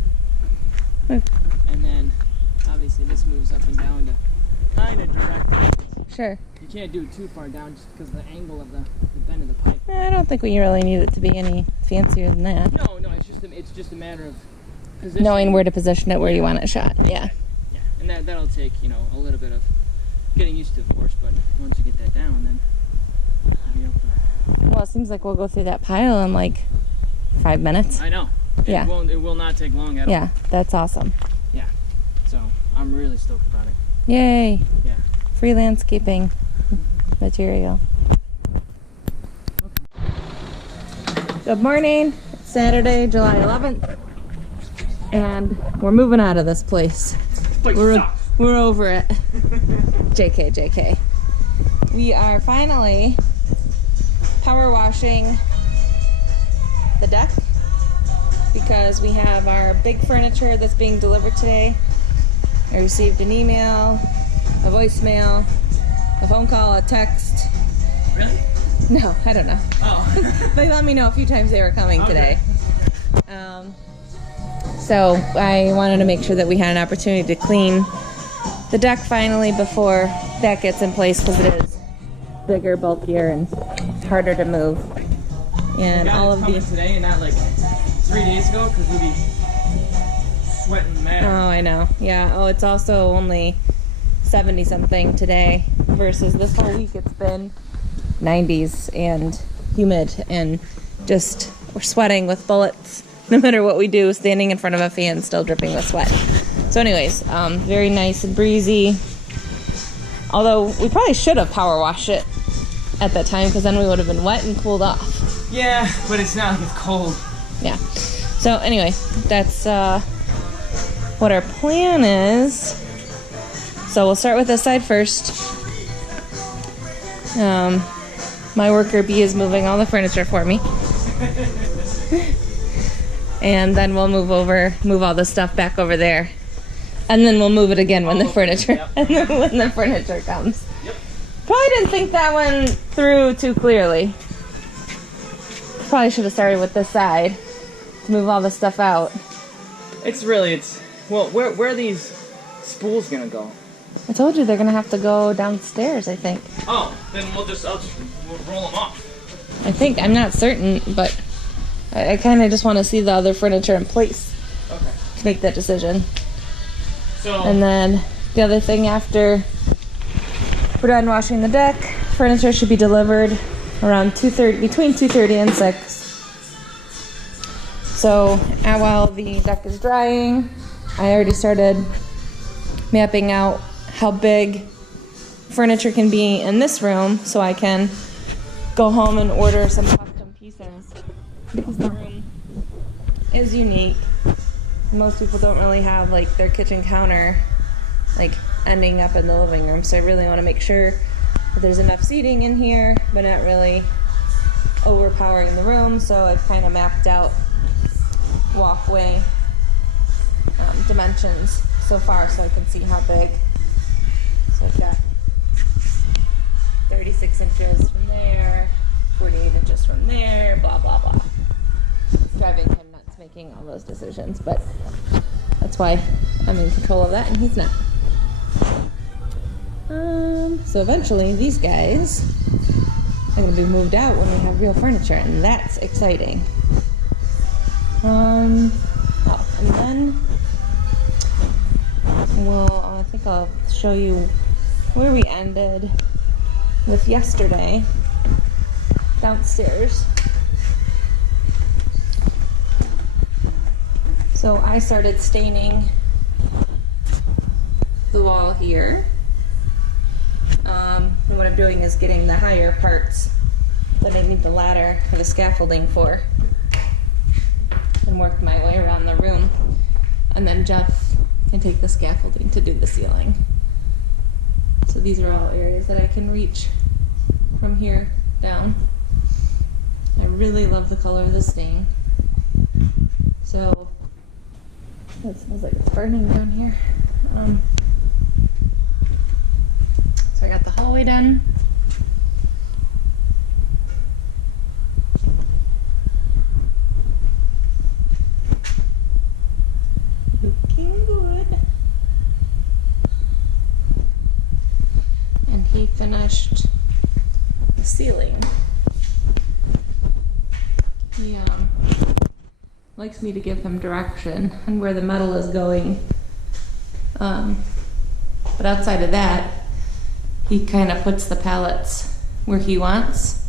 And then obviously this moves up and down to kind of direct. Sure. You can't do it too far down just because of the angle of the bend of the pipe. I don't think we really need it to be any fancier than that. No, it's just a matter of position. Knowing where to position it where you want it shot. Yeah. Yeah, and that'll take, you know, a little bit of getting used to, of course, but once you get that down, then you'll be able to. Well, it seems like we'll go through that pile in like 5 minutes. I know. Yeah. It will not take long at all. Yeah, that's awesome. Yeah. So I'm really stoked about it. Yay. Yeah. Free landscaping material. Good morning. It's Saturday, July 11th. And we're moving out of this place. We're over it. JK. We are finally power washing the deck because we have our big furniture that's being delivered today. I received an email, a voicemail, a phone call, a text. Really? No, I don't know. Oh. They let me know a few times they were coming today. So I wanted to make sure that we had an opportunity to clean the deck finally before that gets in place because it is bigger, bulkier, and harder to move. And all of these. Today and not like 3 days ago because we'd be sweating mad. Oh, I know. Yeah. Oh, it's also only 70 something today versus this whole week it's been 90s and humid and just we're sweating with bullets no matter what we do, standing in front of a fan still dripping with sweat. So anyways, very nice and breezy. Although we probably should have power washed it at that time because then we would have been wet and cooled off. Yeah, but it's not like it's cold. Yeah. So anyway, that's what our plan is. So we'll start with this side first. My worker bee is moving all the furniture for me. And then we'll move all the stuff back over there. And then we'll move it again when the furniture comes. Yep. Probably didn't think that one through too clearly. Probably should have started with this side to move all the stuff out. Well, where are these spools gonna go? I told you they're gonna have to go downstairs, I think. Oh, then we'll roll them off. I think, I'm not certain, but I kind of just want to see the other furniture in place Okay. to make that decision. So. And then the other thing after we're done washing the deck, furniture should be delivered around between 2:30 and 6. So while the deck is drying, I already started mapping out how big furniture can be in this room so I can go home and order some custom pieces because the room is unique. Most people don't really have like their kitchen counter like ending up in the living room, so I really want to make sure that there's enough seating in here but not really overpowering the room. So I've kind of mapped out walkway dimensions so far so I can see how big. So I've got 36 inches from there, 48 inches from there, blah blah blah. It's driving him nuts making all those decisions, but that's why I'm in control of that and he's not. So eventually these guys are going to be moved out when we have real furniture, and that's exciting. And then I think I'll show you where we ended with yesterday downstairs. So I started staining the wall here. And what I'm doing is getting the higher parts that I need the ladder or the scaffolding for, and work my way around the room. And then Jeff can take the scaffolding to do the ceiling. So these are all areas that I can reach from here down. I really love the color of the stain. So it smells like it's burning down here. So I got the hallway done. Looking good. And he finished the ceiling. He likes me to give him direction on where the metal is going. But outside of that, he kind of puts the pallets where he wants.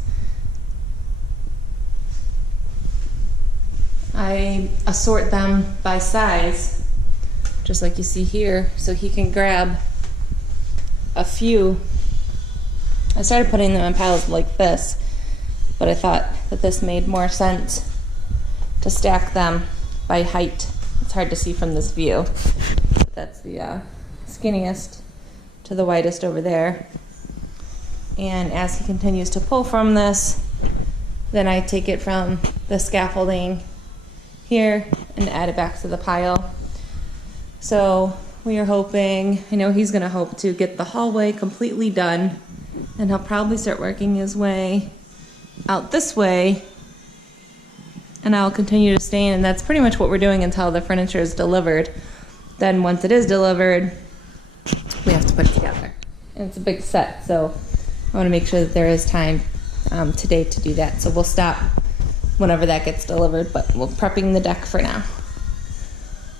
I assort them by size, just like you see here, so he can grab a few. I started putting them in piles like this, but I thought that this made more sense to stack them by height. It's hard to see from this view. That's the skinniest to the widest over there. And as he continues to pull from this, then I take it from the scaffolding here and add it back to the pile. So we are hoping, I know he's gonna hope to get the hallway completely done, and he'll probably start working his way out this way, and I'll continue to stain, and that's pretty much what we're doing until the furniture is delivered. Then once it is delivered, we have to put it together. And it's a big set, so I want to make sure that there is time today to do that. So we'll stop whenever that gets delivered, but we're prepping the deck for now.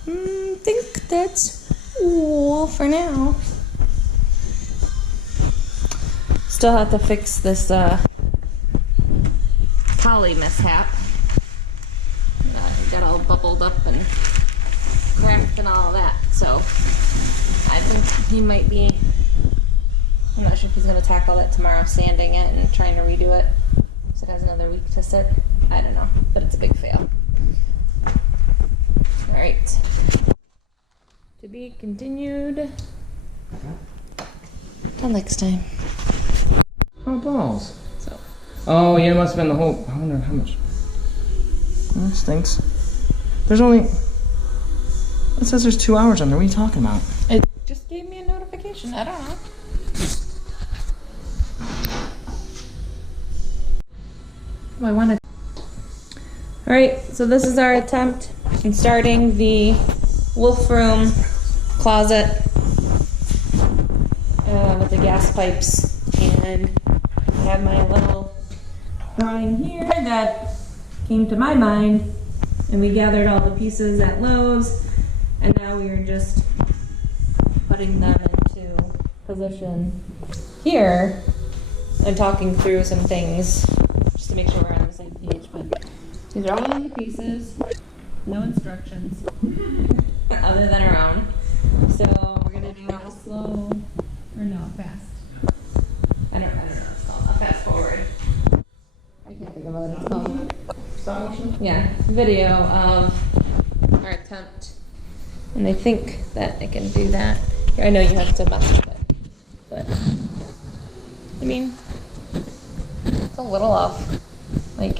I think that's all for now. Still have to fix this poly mishap. It got all bubbled up and cracked and all that, so I think he might be I'm not sure if he's gonna tackle that tomorrow, sanding it and trying to redo it. So it has another week to sit. I don't know, but it's a big fail. All right. To be continued till next time. Oh, balls. So. Oh, yeah, it must have been the whole. I wonder how much. Oh, this stinks. There's only. It says there's 2 hours on there. What are you talking about? It just gave me a notification. I don't know. Oh, I want to. All right, so this is our attempt in starting the wolf room closet with the gas pipes, and I have my little drawing here that came to my mind, and we gathered all the pieces at Lowe's, and now we are just putting them into position here and talking through some things just to make sure we're on the same page. But these are all the pieces, no instructions other than our own. So we're gonna do a slow or no fast. I don't know what it's called. A fast forward. I can't think of what it's called. Stop motion? Yeah, video of our attempt. And I think that I can do that. Here, I know you have to mess with it, but I mean, it's a little off. Like,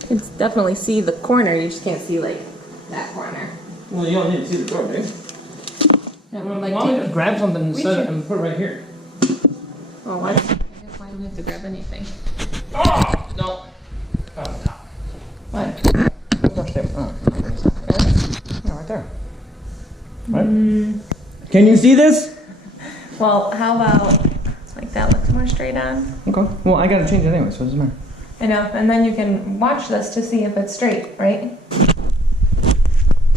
you can definitely see the corner, you just can't see like that corner. Well, you don't need to see the door, babe. Yeah, we're like, Why don't we just grab something and we set it should- and put it right here? oh, what? I guess why do we have to grab anything? Oh! No. Oh, top. What? Oh. Yeah, right there. Right? Can you see this? Well, how about like that looks more straight on? Okay. Well, I gotta change it anyway, so it doesn't matter. I know, and then you can watch this to see if it's straight, right?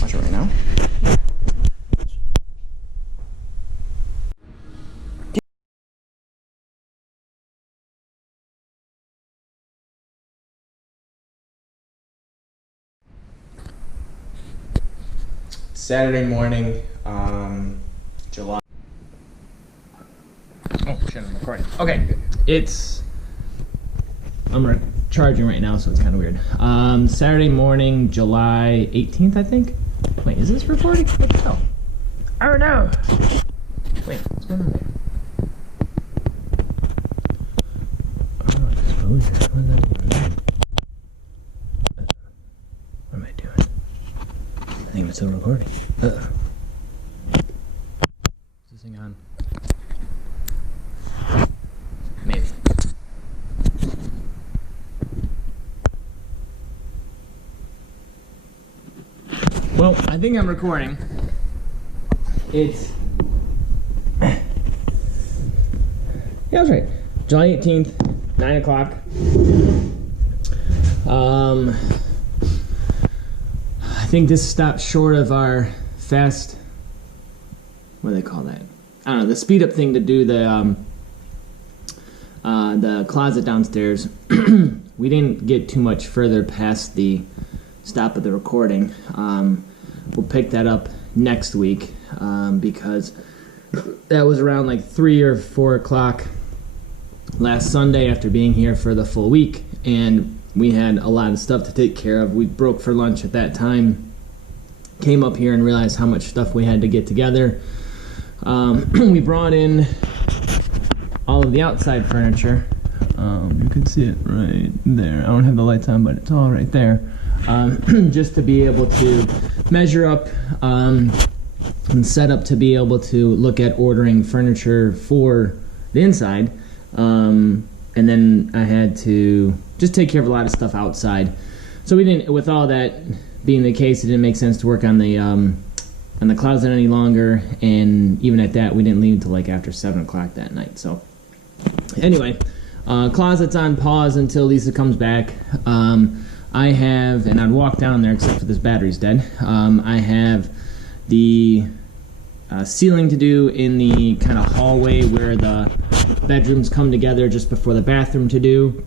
Watch it right now. Saturday morning, July. Oh shit, I'm recording. Okay, I'm charging right now, so it's kind of weird. Saturday morning, July 18th, I think. Wait, is this recording? What the hell? Oh no! Wait, what's going on there? Oh, exposure. What does that mean? What am I doing? I think I'm still recording. Is this thing on? Maybe. Well, I think I'm recording. It's... yeah, that's right. July 18th, 9 o'clock. I think this stopped short of our fast... what do they call that? I don't know, the speed up thing to do the closet downstairs. We didn't get too much further past the stop of the recording. We'll pick that up next week because that was around like 3 or 4 o'clock last Sunday after being here for the full week, and we had a lot of stuff to take care of. We broke for lunch at that time, came up here and realized how much stuff we had to get together. We brought in all of the outside furniture. You can see it right there. I don't have the lights on, but it's all right there. Just to be able to measure up and set up to be able to look at ordering furniture for the inside. And then I had to just take care of a lot of stuff outside. So we didn't, with all that being the case, it didn't make sense to work on the closet any longer. And even at that, we didn't leave until like after 7 o'clock that night. So anyway, closet's on pause until Lisa comes back. I have, and I'd walk down there except for this battery's dead. I have the ceiling to do in the kind of hallway where the bedrooms come together just before the bathroom to do.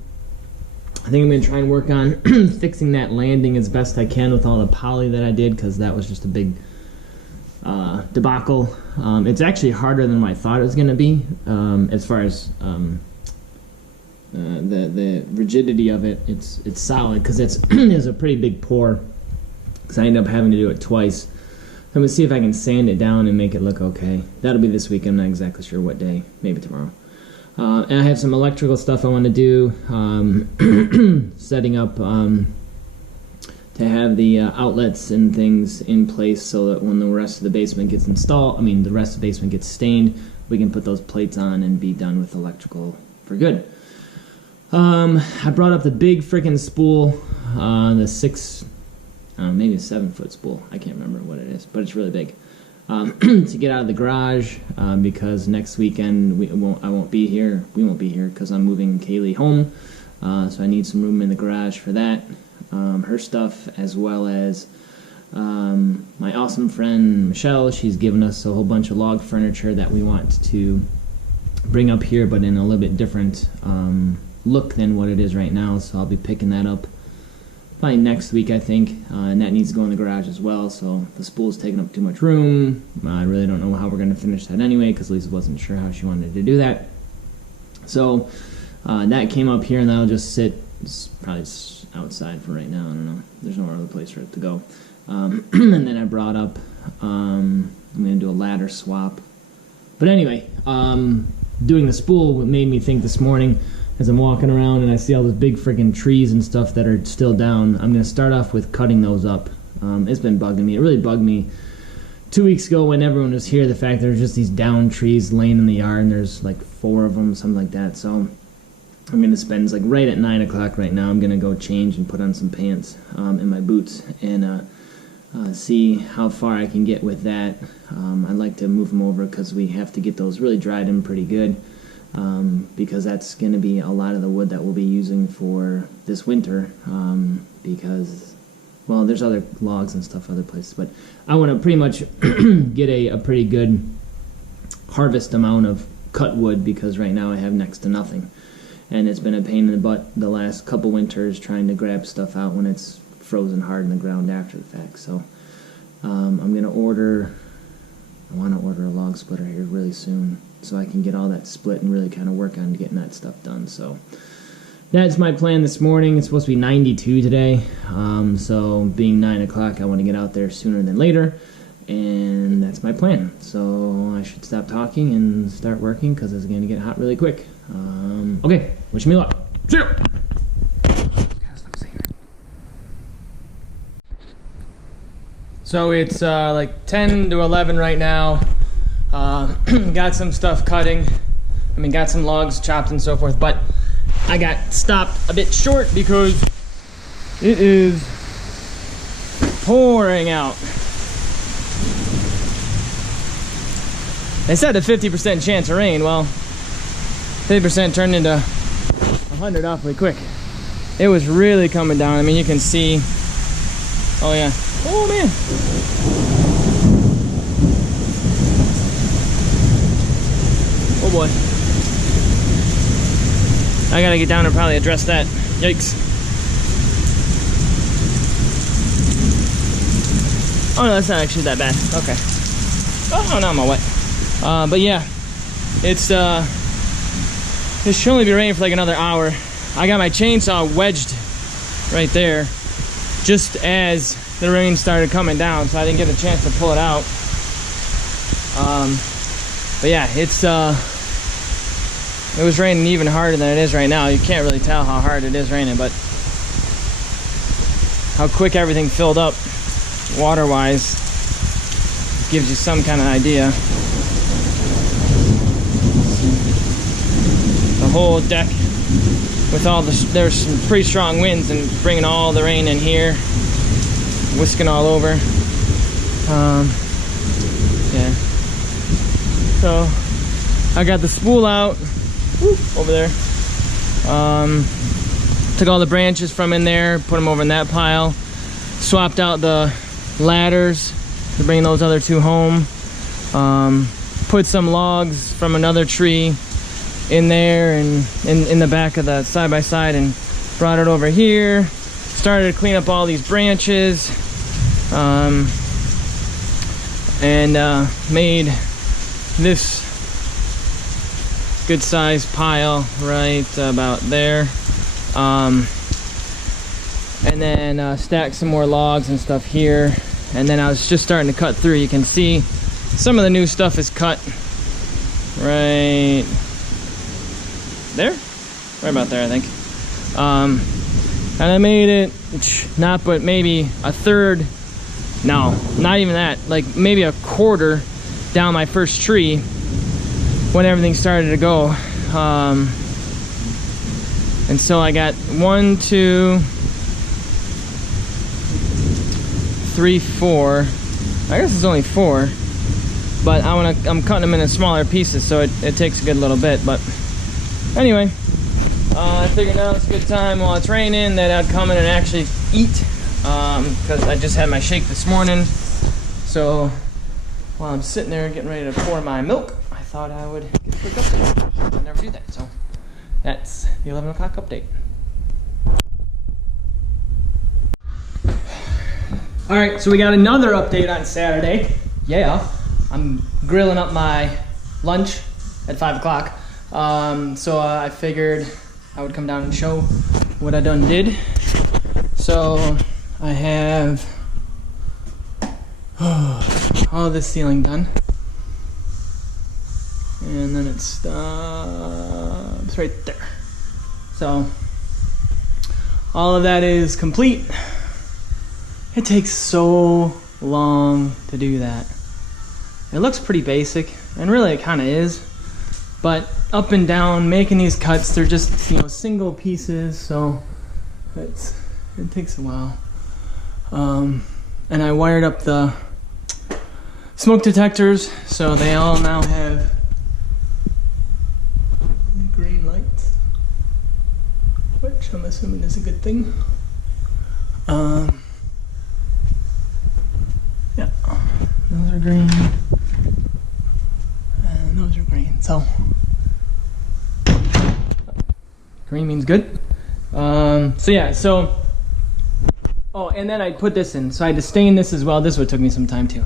I think I'm going to try and work on fixing that landing as best I can with all the poly that I did, because that was just a big debacle. It's actually harder than I thought it was going to be, as far as the rigidity of it. It's solid, because it's a pretty big pour, because I ended up having to do it twice. I'm going to see if I can sand it down and make it look okay. That'll be this week. I'm not exactly sure what day. Maybe tomorrow. And I have some electrical stuff I want to do, setting up to have the outlets and things in place so that when the rest of the basement gets installed, the rest of the basement gets stained, we can put those plates on and be done with electrical for good. I brought up the big freaking spool, the 6, maybe a 7-foot spool. I can't remember what it is, but it's really big. To get out of the garage, because next weekend I won't be here. We won't be here because I'm moving Kaylee home, so I need some room in the garage for that, her stuff, as well as my awesome friend Michelle. She's given us a whole bunch of log furniture that we want to bring up here, but in a little bit different look than what it is right now. So I'll be picking that up probably next week, I think, and that needs to go in the garage as well, so the spool's taking up too much room. I really don't know how we're going to finish that anyway, because Lisa wasn't sure how she wanted to do that. So that came up here, and that'll just sit probably outside for right now. I don't know. There's no other place for it to go. And then I brought up, I'm going to do a ladder swap. But anyway, doing the spool made me think this morning, as I'm walking around and I see all those big freaking trees and stuff that are still down, I'm going to start off with cutting those up. It's been bugging me. It really bugged me 2 weeks ago when everyone was here, the fact there's just these down trees laying in the yard, and there's like 4 of them, something like that. So I'm going to spend, it's like right at 9 o'clock right now, I'm going to go change and put on some pants and my boots and see how far I can get with that. I'd like to move them over because we have to get those really dried in pretty good. Because that's going to be a lot of the wood that we'll be using for this winter, because, well, there's other logs and stuff other places, but I want to pretty much get a pretty good harvest amount of cut wood, because right now I have next to nothing, and it's been a pain in the butt the last couple winters trying to grab stuff out when it's frozen hard in the ground after the fact. So I'm going to order, I want to order a log splitter here really soon, so I can get all that split and really kind of work on getting that stuff done. So that's my plan this morning. It's supposed to be 92 today, so being 9 o'clock, I want to get out there sooner than later, and that's my plan. So I should stop talking and start working, because it's going to get hot really quick. Okay, wish me luck. See ya! So it's like 10 to 11 right now. Got some stuff cutting. Got some logs chopped and so forth, but I got stopped a bit short because it is pouring out. They said a 50% chance of rain. Well, 50% turned into 100 awfully quick. It was really coming down. You can see. Oh yeah. Oh man. Oh boy. I gotta get down and probably address that. Yikes. Oh no, that's not actually that bad. Okay. Oh, now I'm all wet. But yeah, it should only be raining for like another hour. I got my chainsaw wedged right there just as the rain started coming down, so I didn't get a chance to pull it out. But yeah, it was raining even harder than it is right now. You can't really tell how hard it is raining, but how quick everything filled up water-wise gives you some kind of idea. The whole deck with all there's some pretty strong winds and bringing all the rain in here, whisking all over. Yeah. So I got the spool out over there. Took all the branches from in there, put them over in that pile. Swapped out the ladders to bring those other 2 home. Put some logs from another tree in there and in the back of the side-by-side, and brought it over here, started to clean up all these branches, and made this good sized pile right about there. And then stack some more logs and stuff here. And then I was just starting to cut through. You can see some of the new stuff is cut right there, right about there, I think. And I made it not but maybe a third, no, not even that, like maybe a quarter down my first tree when everything started to go. And so I got 1, 2, 3, 4. I guess it's only 4, but I'm cutting them into smaller pieces, so it takes a good little bit. But anyway, I figured now it's a good time while it's raining that I'd come in and actually eat, because I just had my shake this morning. So while I'm sitting there getting ready to pour my milk, I thought I would get a quick update. I never do that, so that's the 11 o'clock update. All right, so we got another update on Saturday. Yeah, I'm grilling up my lunch at 5 o'clock. So I figured I would come down and show what I done did. So I have all this ceiling done. And then it stops right there. So all of that is complete. It takes so long to do that. It looks pretty basic, and really it kind of is. But up and down, making these cuts, they're just, you know, single pieces, so it takes a while. And I wired up the smoke detectors, so they all now have green lights, which I'm assuming is a good thing. Yeah, those are green, and those are green, so green means good. So yeah, so, oh, and then I put this in, so I had to stain this as well. This is what took me some time too.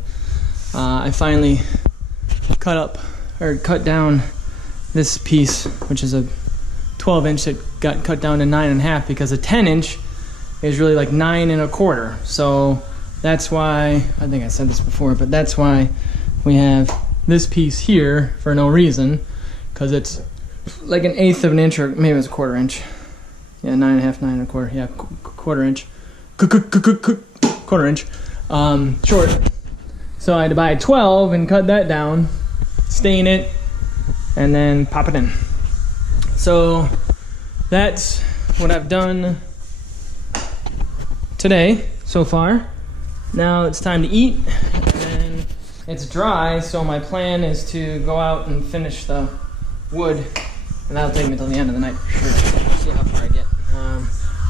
I finally cut down this piece, which is a 12-inch that got cut down to 9.5, because a 10-inch is really like 9 1/4. So that's why, I think I said this before, but that's why we have this piece here for no reason, because it's like 1/8 of an inch, or maybe it's a 1/4 inch. Yeah, 9.5, 9 1/4. Yeah, 1/4 inch. 1/4 inch short. So I had to buy a 12 and cut that down, stain it, and then pop it in. So that's what I've done today so far. Now it's time to eat, and then it's dry, so my plan is to go out and finish the wood, and that'll take me till the end of the night for sure. See how far I get.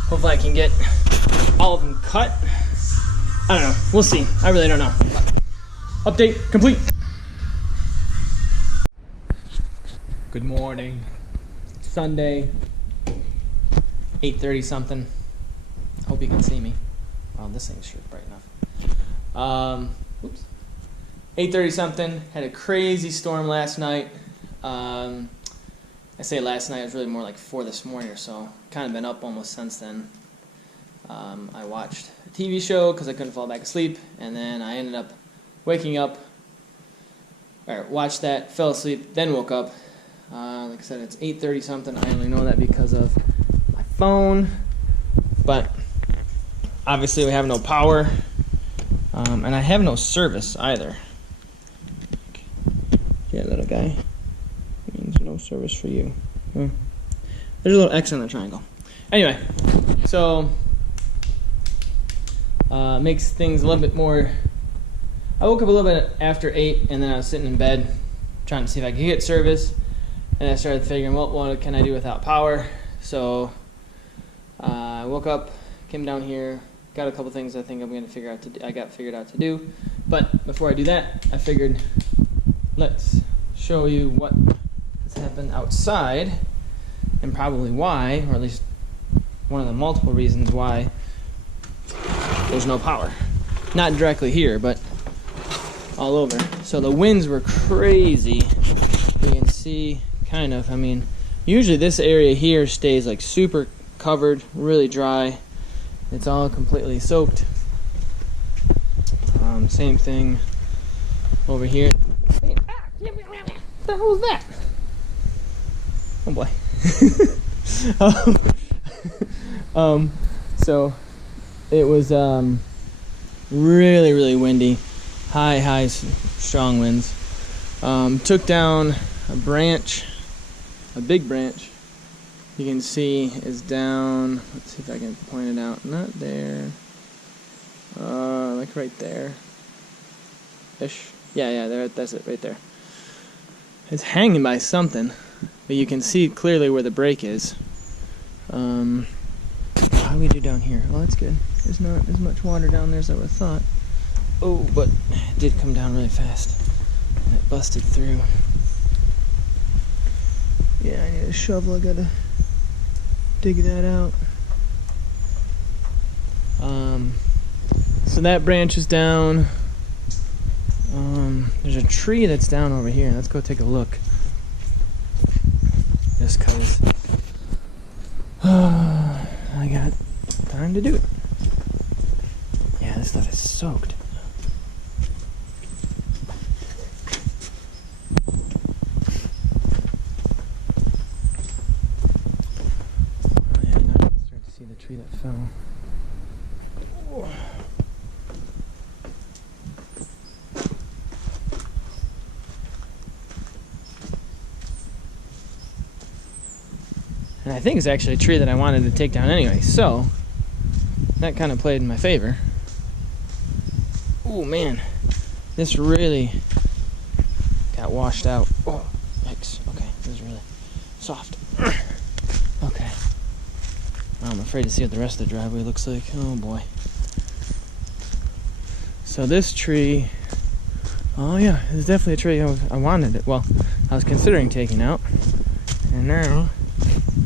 Hopefully I can get all of them cut. I don't know, we'll see. I really don't know. But update complete. Good morning. Sunday, 8:30 something. Hope you can see me. Well, this thing's sure bright enough. Oops. 8:30 something. Had a crazy storm last night. I say last night, it was really more like 4 this morning or so. Kind of been up almost since then. I watched a TV show because I couldn't fall back asleep, and then I ended up waking up, or watched that, fell asleep, then woke up. Like I said, it's 8:30 something. I only know that because of my phone, but obviously we have no power, and I have no service either. Yeah, little guy. It means no service for you. There's a little X on the triangle. Anyway, so makes things a little bit more. I woke up a little bit after 8, and then I was sitting in bed trying to see if I could get service, and I started figuring, well, what can I do without power? So I woke up, came down here, got a couple things I think I'm going to figure out to do. I got figured out to do, but before I do that, I figured let's show you what has happened outside, and probably why, or at least one of the multiple reasons why there's no power. Not directly here, but all over. So the winds were crazy. You can see kind of, I mean, usually this area here stays like super covered, really dry. It's all completely soaked. Same thing over here. What the hell was that? Oh boy. So it was really windy, high strong winds. Took down a branch, a big branch. You can see is down. Let's see if I can point it out. Not there. Like right there. Ish. Yeah, there. That's it, right there. It's hanging by something, but you can see clearly where the break is. How do we do down here? Oh, that's good. There's not as much water down there as I would have thought. Oh, but it did come down really fast. And it busted through. Yeah, I need a shovel. I gotta dig that out. So that branch is down. There's a tree that's down over here. Let's go take a look. Just cause I got time to do it. Yeah, this stuff is soaked. Oh yeah, now I can start to see the tree that fell. Oh. And I think it's actually a tree that I wanted to take down anyway, so that kind of played in my favor. Oh man, this really got washed out. Oh, yikes. Okay, this is really soft. Okay. I'm afraid to see what the rest of the driveway looks like. Oh boy. So this tree, oh yeah, it's definitely a tree I wanted it. Well, I was considering taking out, and now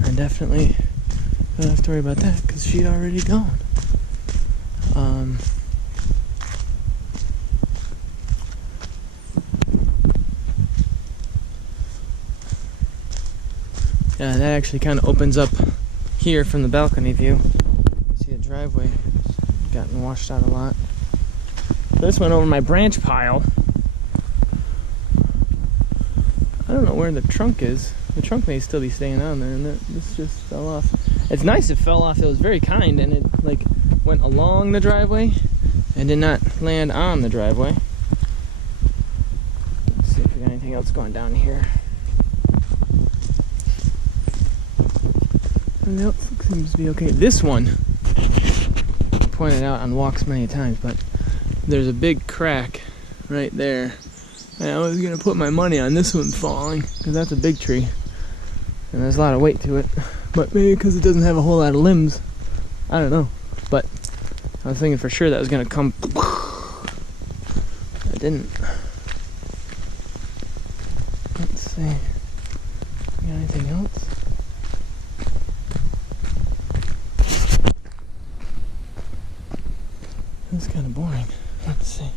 I definitely don't have to worry about that because she's already gone. Yeah, that actually kind of opens up here from the balcony view. See the driveway has gotten washed out a lot. This went over my branch pile. I don't know where the trunk is. The trunk may still be staying on there, and this just fell off. It's nice it fell off. It was very kind, and it like went along the driveway and did not land on the driveway. Let's see if we got anything else going down here. Everything else seems to be okay. This one, I pointed out on walks many times, but there's a big crack right there. And I was gonna put my money on this one falling, because that's a big tree. And there's a lot of weight to it. But maybe because it doesn't have a whole lot of limbs. I don't know. But I was thinking for sure that was gonna come. It didn't. Let's see. Got anything else? That's kind of boring. Let's see.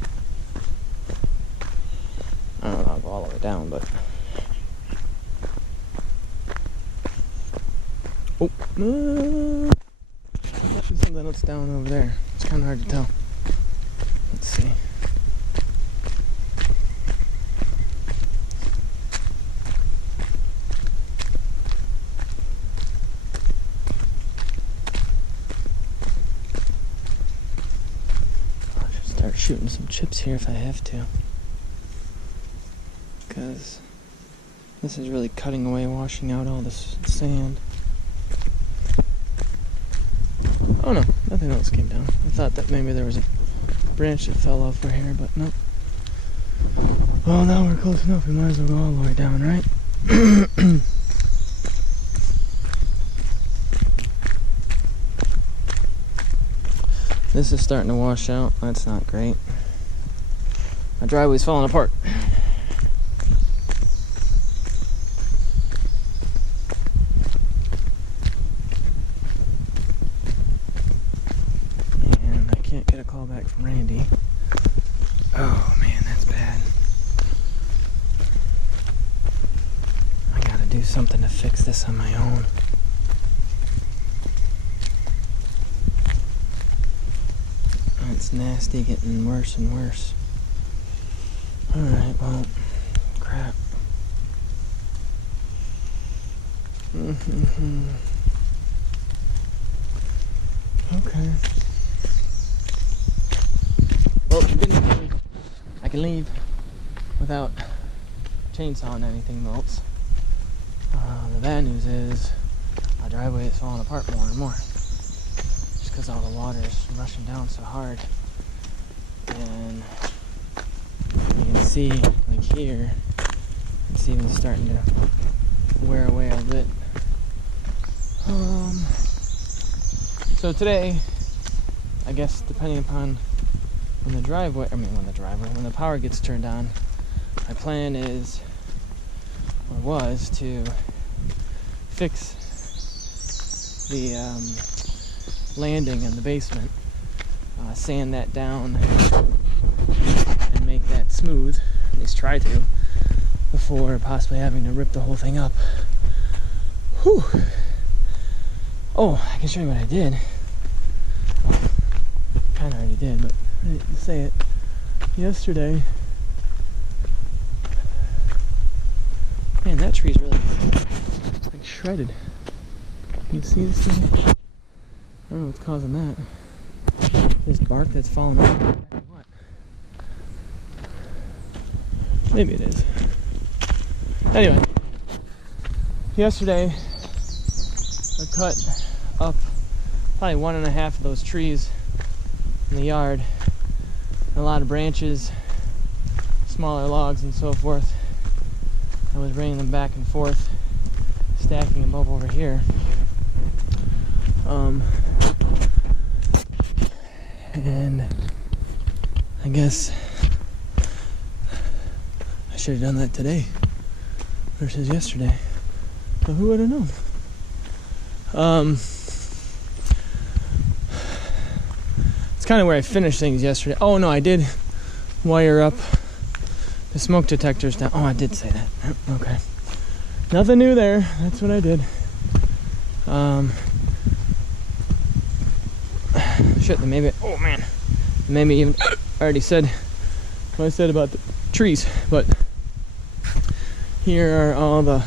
I don't know, I'll go all the way down, but... Oh! Might be something else down over there. It's kind of hard to tell. Let's see. I'll just start shooting some chips here if I have to. Because this is really cutting away, washing out all this sand. Oh no, nothing else came down. I thought that maybe there was a branch that fell off over here, but nope. Well, now we're close enough. We might as well go all the way down, right? This is starting to wash out. That's not great. My driveway's falling apart. from Randy. Oh man, that's bad. I gotta do something to fix this on my own. It's nasty, getting worse and worse. Alright, well, crap. Okay. Well, good news. I can leave without chainsawing anything else. The bad news is my driveway is falling apart more and more. Just because all the water is rushing down so hard. And you can see, like here, it's even starting to wear away a bit. So today, I guess depending upon when the power gets turned on, my plan is, or was, to fix the landing in the basement, sand that down, and make that smooth, at least try to, before possibly having to rip the whole thing up. Whew. Oh, I can show you what I did. Well, kind of already did, but I didn't say it. Yesterday, man, that tree's really like shredded. Can you see this thing? I don't know what's causing that. This bark that's falling off. What? Maybe it is. Anyway, yesterday I cut up probably 1.5 of those trees in the yard. A lot of branches, smaller logs and so forth. I was bringing them back and forth, stacking them up over here. And I guess I should have done that today versus yesterday. But who would have known? It's kind of where I finished things yesterday. Oh no, I did wire up the smoke detectors down. Oh, I did say that. Okay. Nothing new there. That's what I did. Shit, maybe, oh man. Maybe even already said what I said about the trees, but here are all the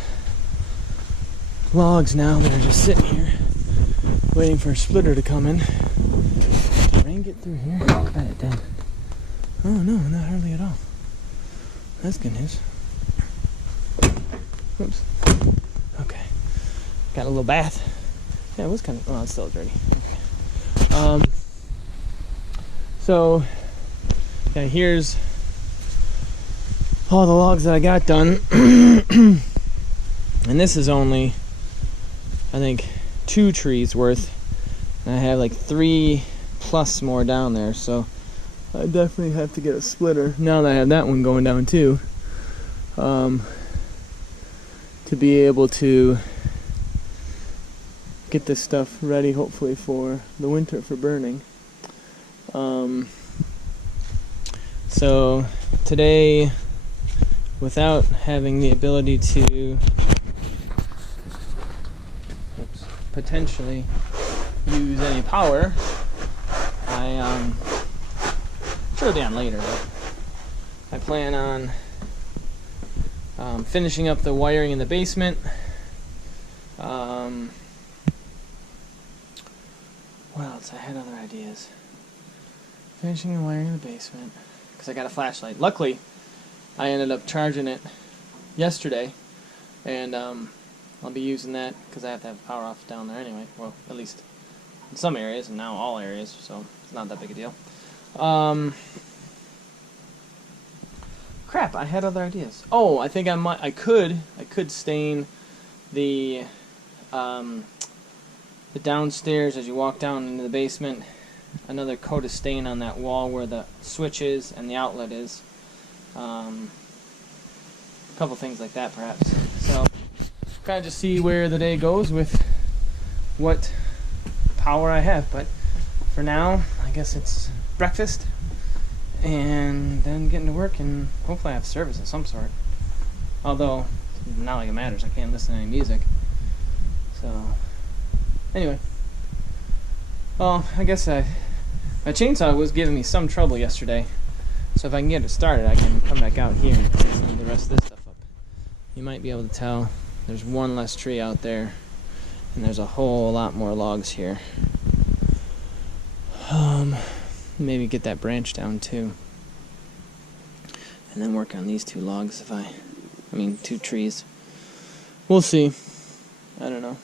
logs now that are just sitting here waiting for a splitter to come in. Did the rain get through here? I bet it did. Oh no, not hardly at all. That's good news. Oops. Okay. Got a little bath. Yeah, it was kind of, well, it's still dirty. Okay. So, yeah, here's all the logs that I got done. And this is only, I think, 2 trees worth. And I have like 3 plus more down there, so I definitely have to get a splitter now that I have that one going down too, to be able to get this stuff ready, hopefully for the winter for burning. So today, without having the ability to potentially use any power, I'm sure it'll be on later, but I plan on finishing up the wiring in the basement. What else? I had other ideas. Finishing the wiring in the basement, because I got a flashlight. Luckily, I ended up charging it yesterday, and I'll be using that because I have to have power off down there anyway. Well, at least in some areas, and now all areas, so it's not that big a deal. Crap, I had other ideas. Oh, I think I could stain the downstairs as you walk down into the basement, another coat of stain on that wall where the switch is and the outlet is. A couple things like that perhaps. So kind of just see where the day goes with what power I have, but for now I guess it's breakfast and then getting to work, and hopefully I have service of some sort. Although, not like it matters, I can't listen to any music. So, anyway. Well, I guess my chainsaw was giving me some trouble yesterday. So if I can get it started, I can come back out here and clean some of the rest of this stuff up. You might be able to tell there's one less tree out there, and there's a whole lot more logs here. Maybe get that branch down too. And then work on these two logs two trees. We'll see. I don't know.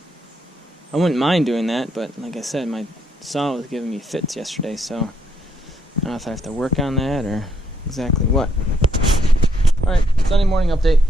I wouldn't mind doing that, but like I said, my saw was giving me fits yesterday, so I don't know if I have to work on that or exactly what. Alright, Sunday morning update.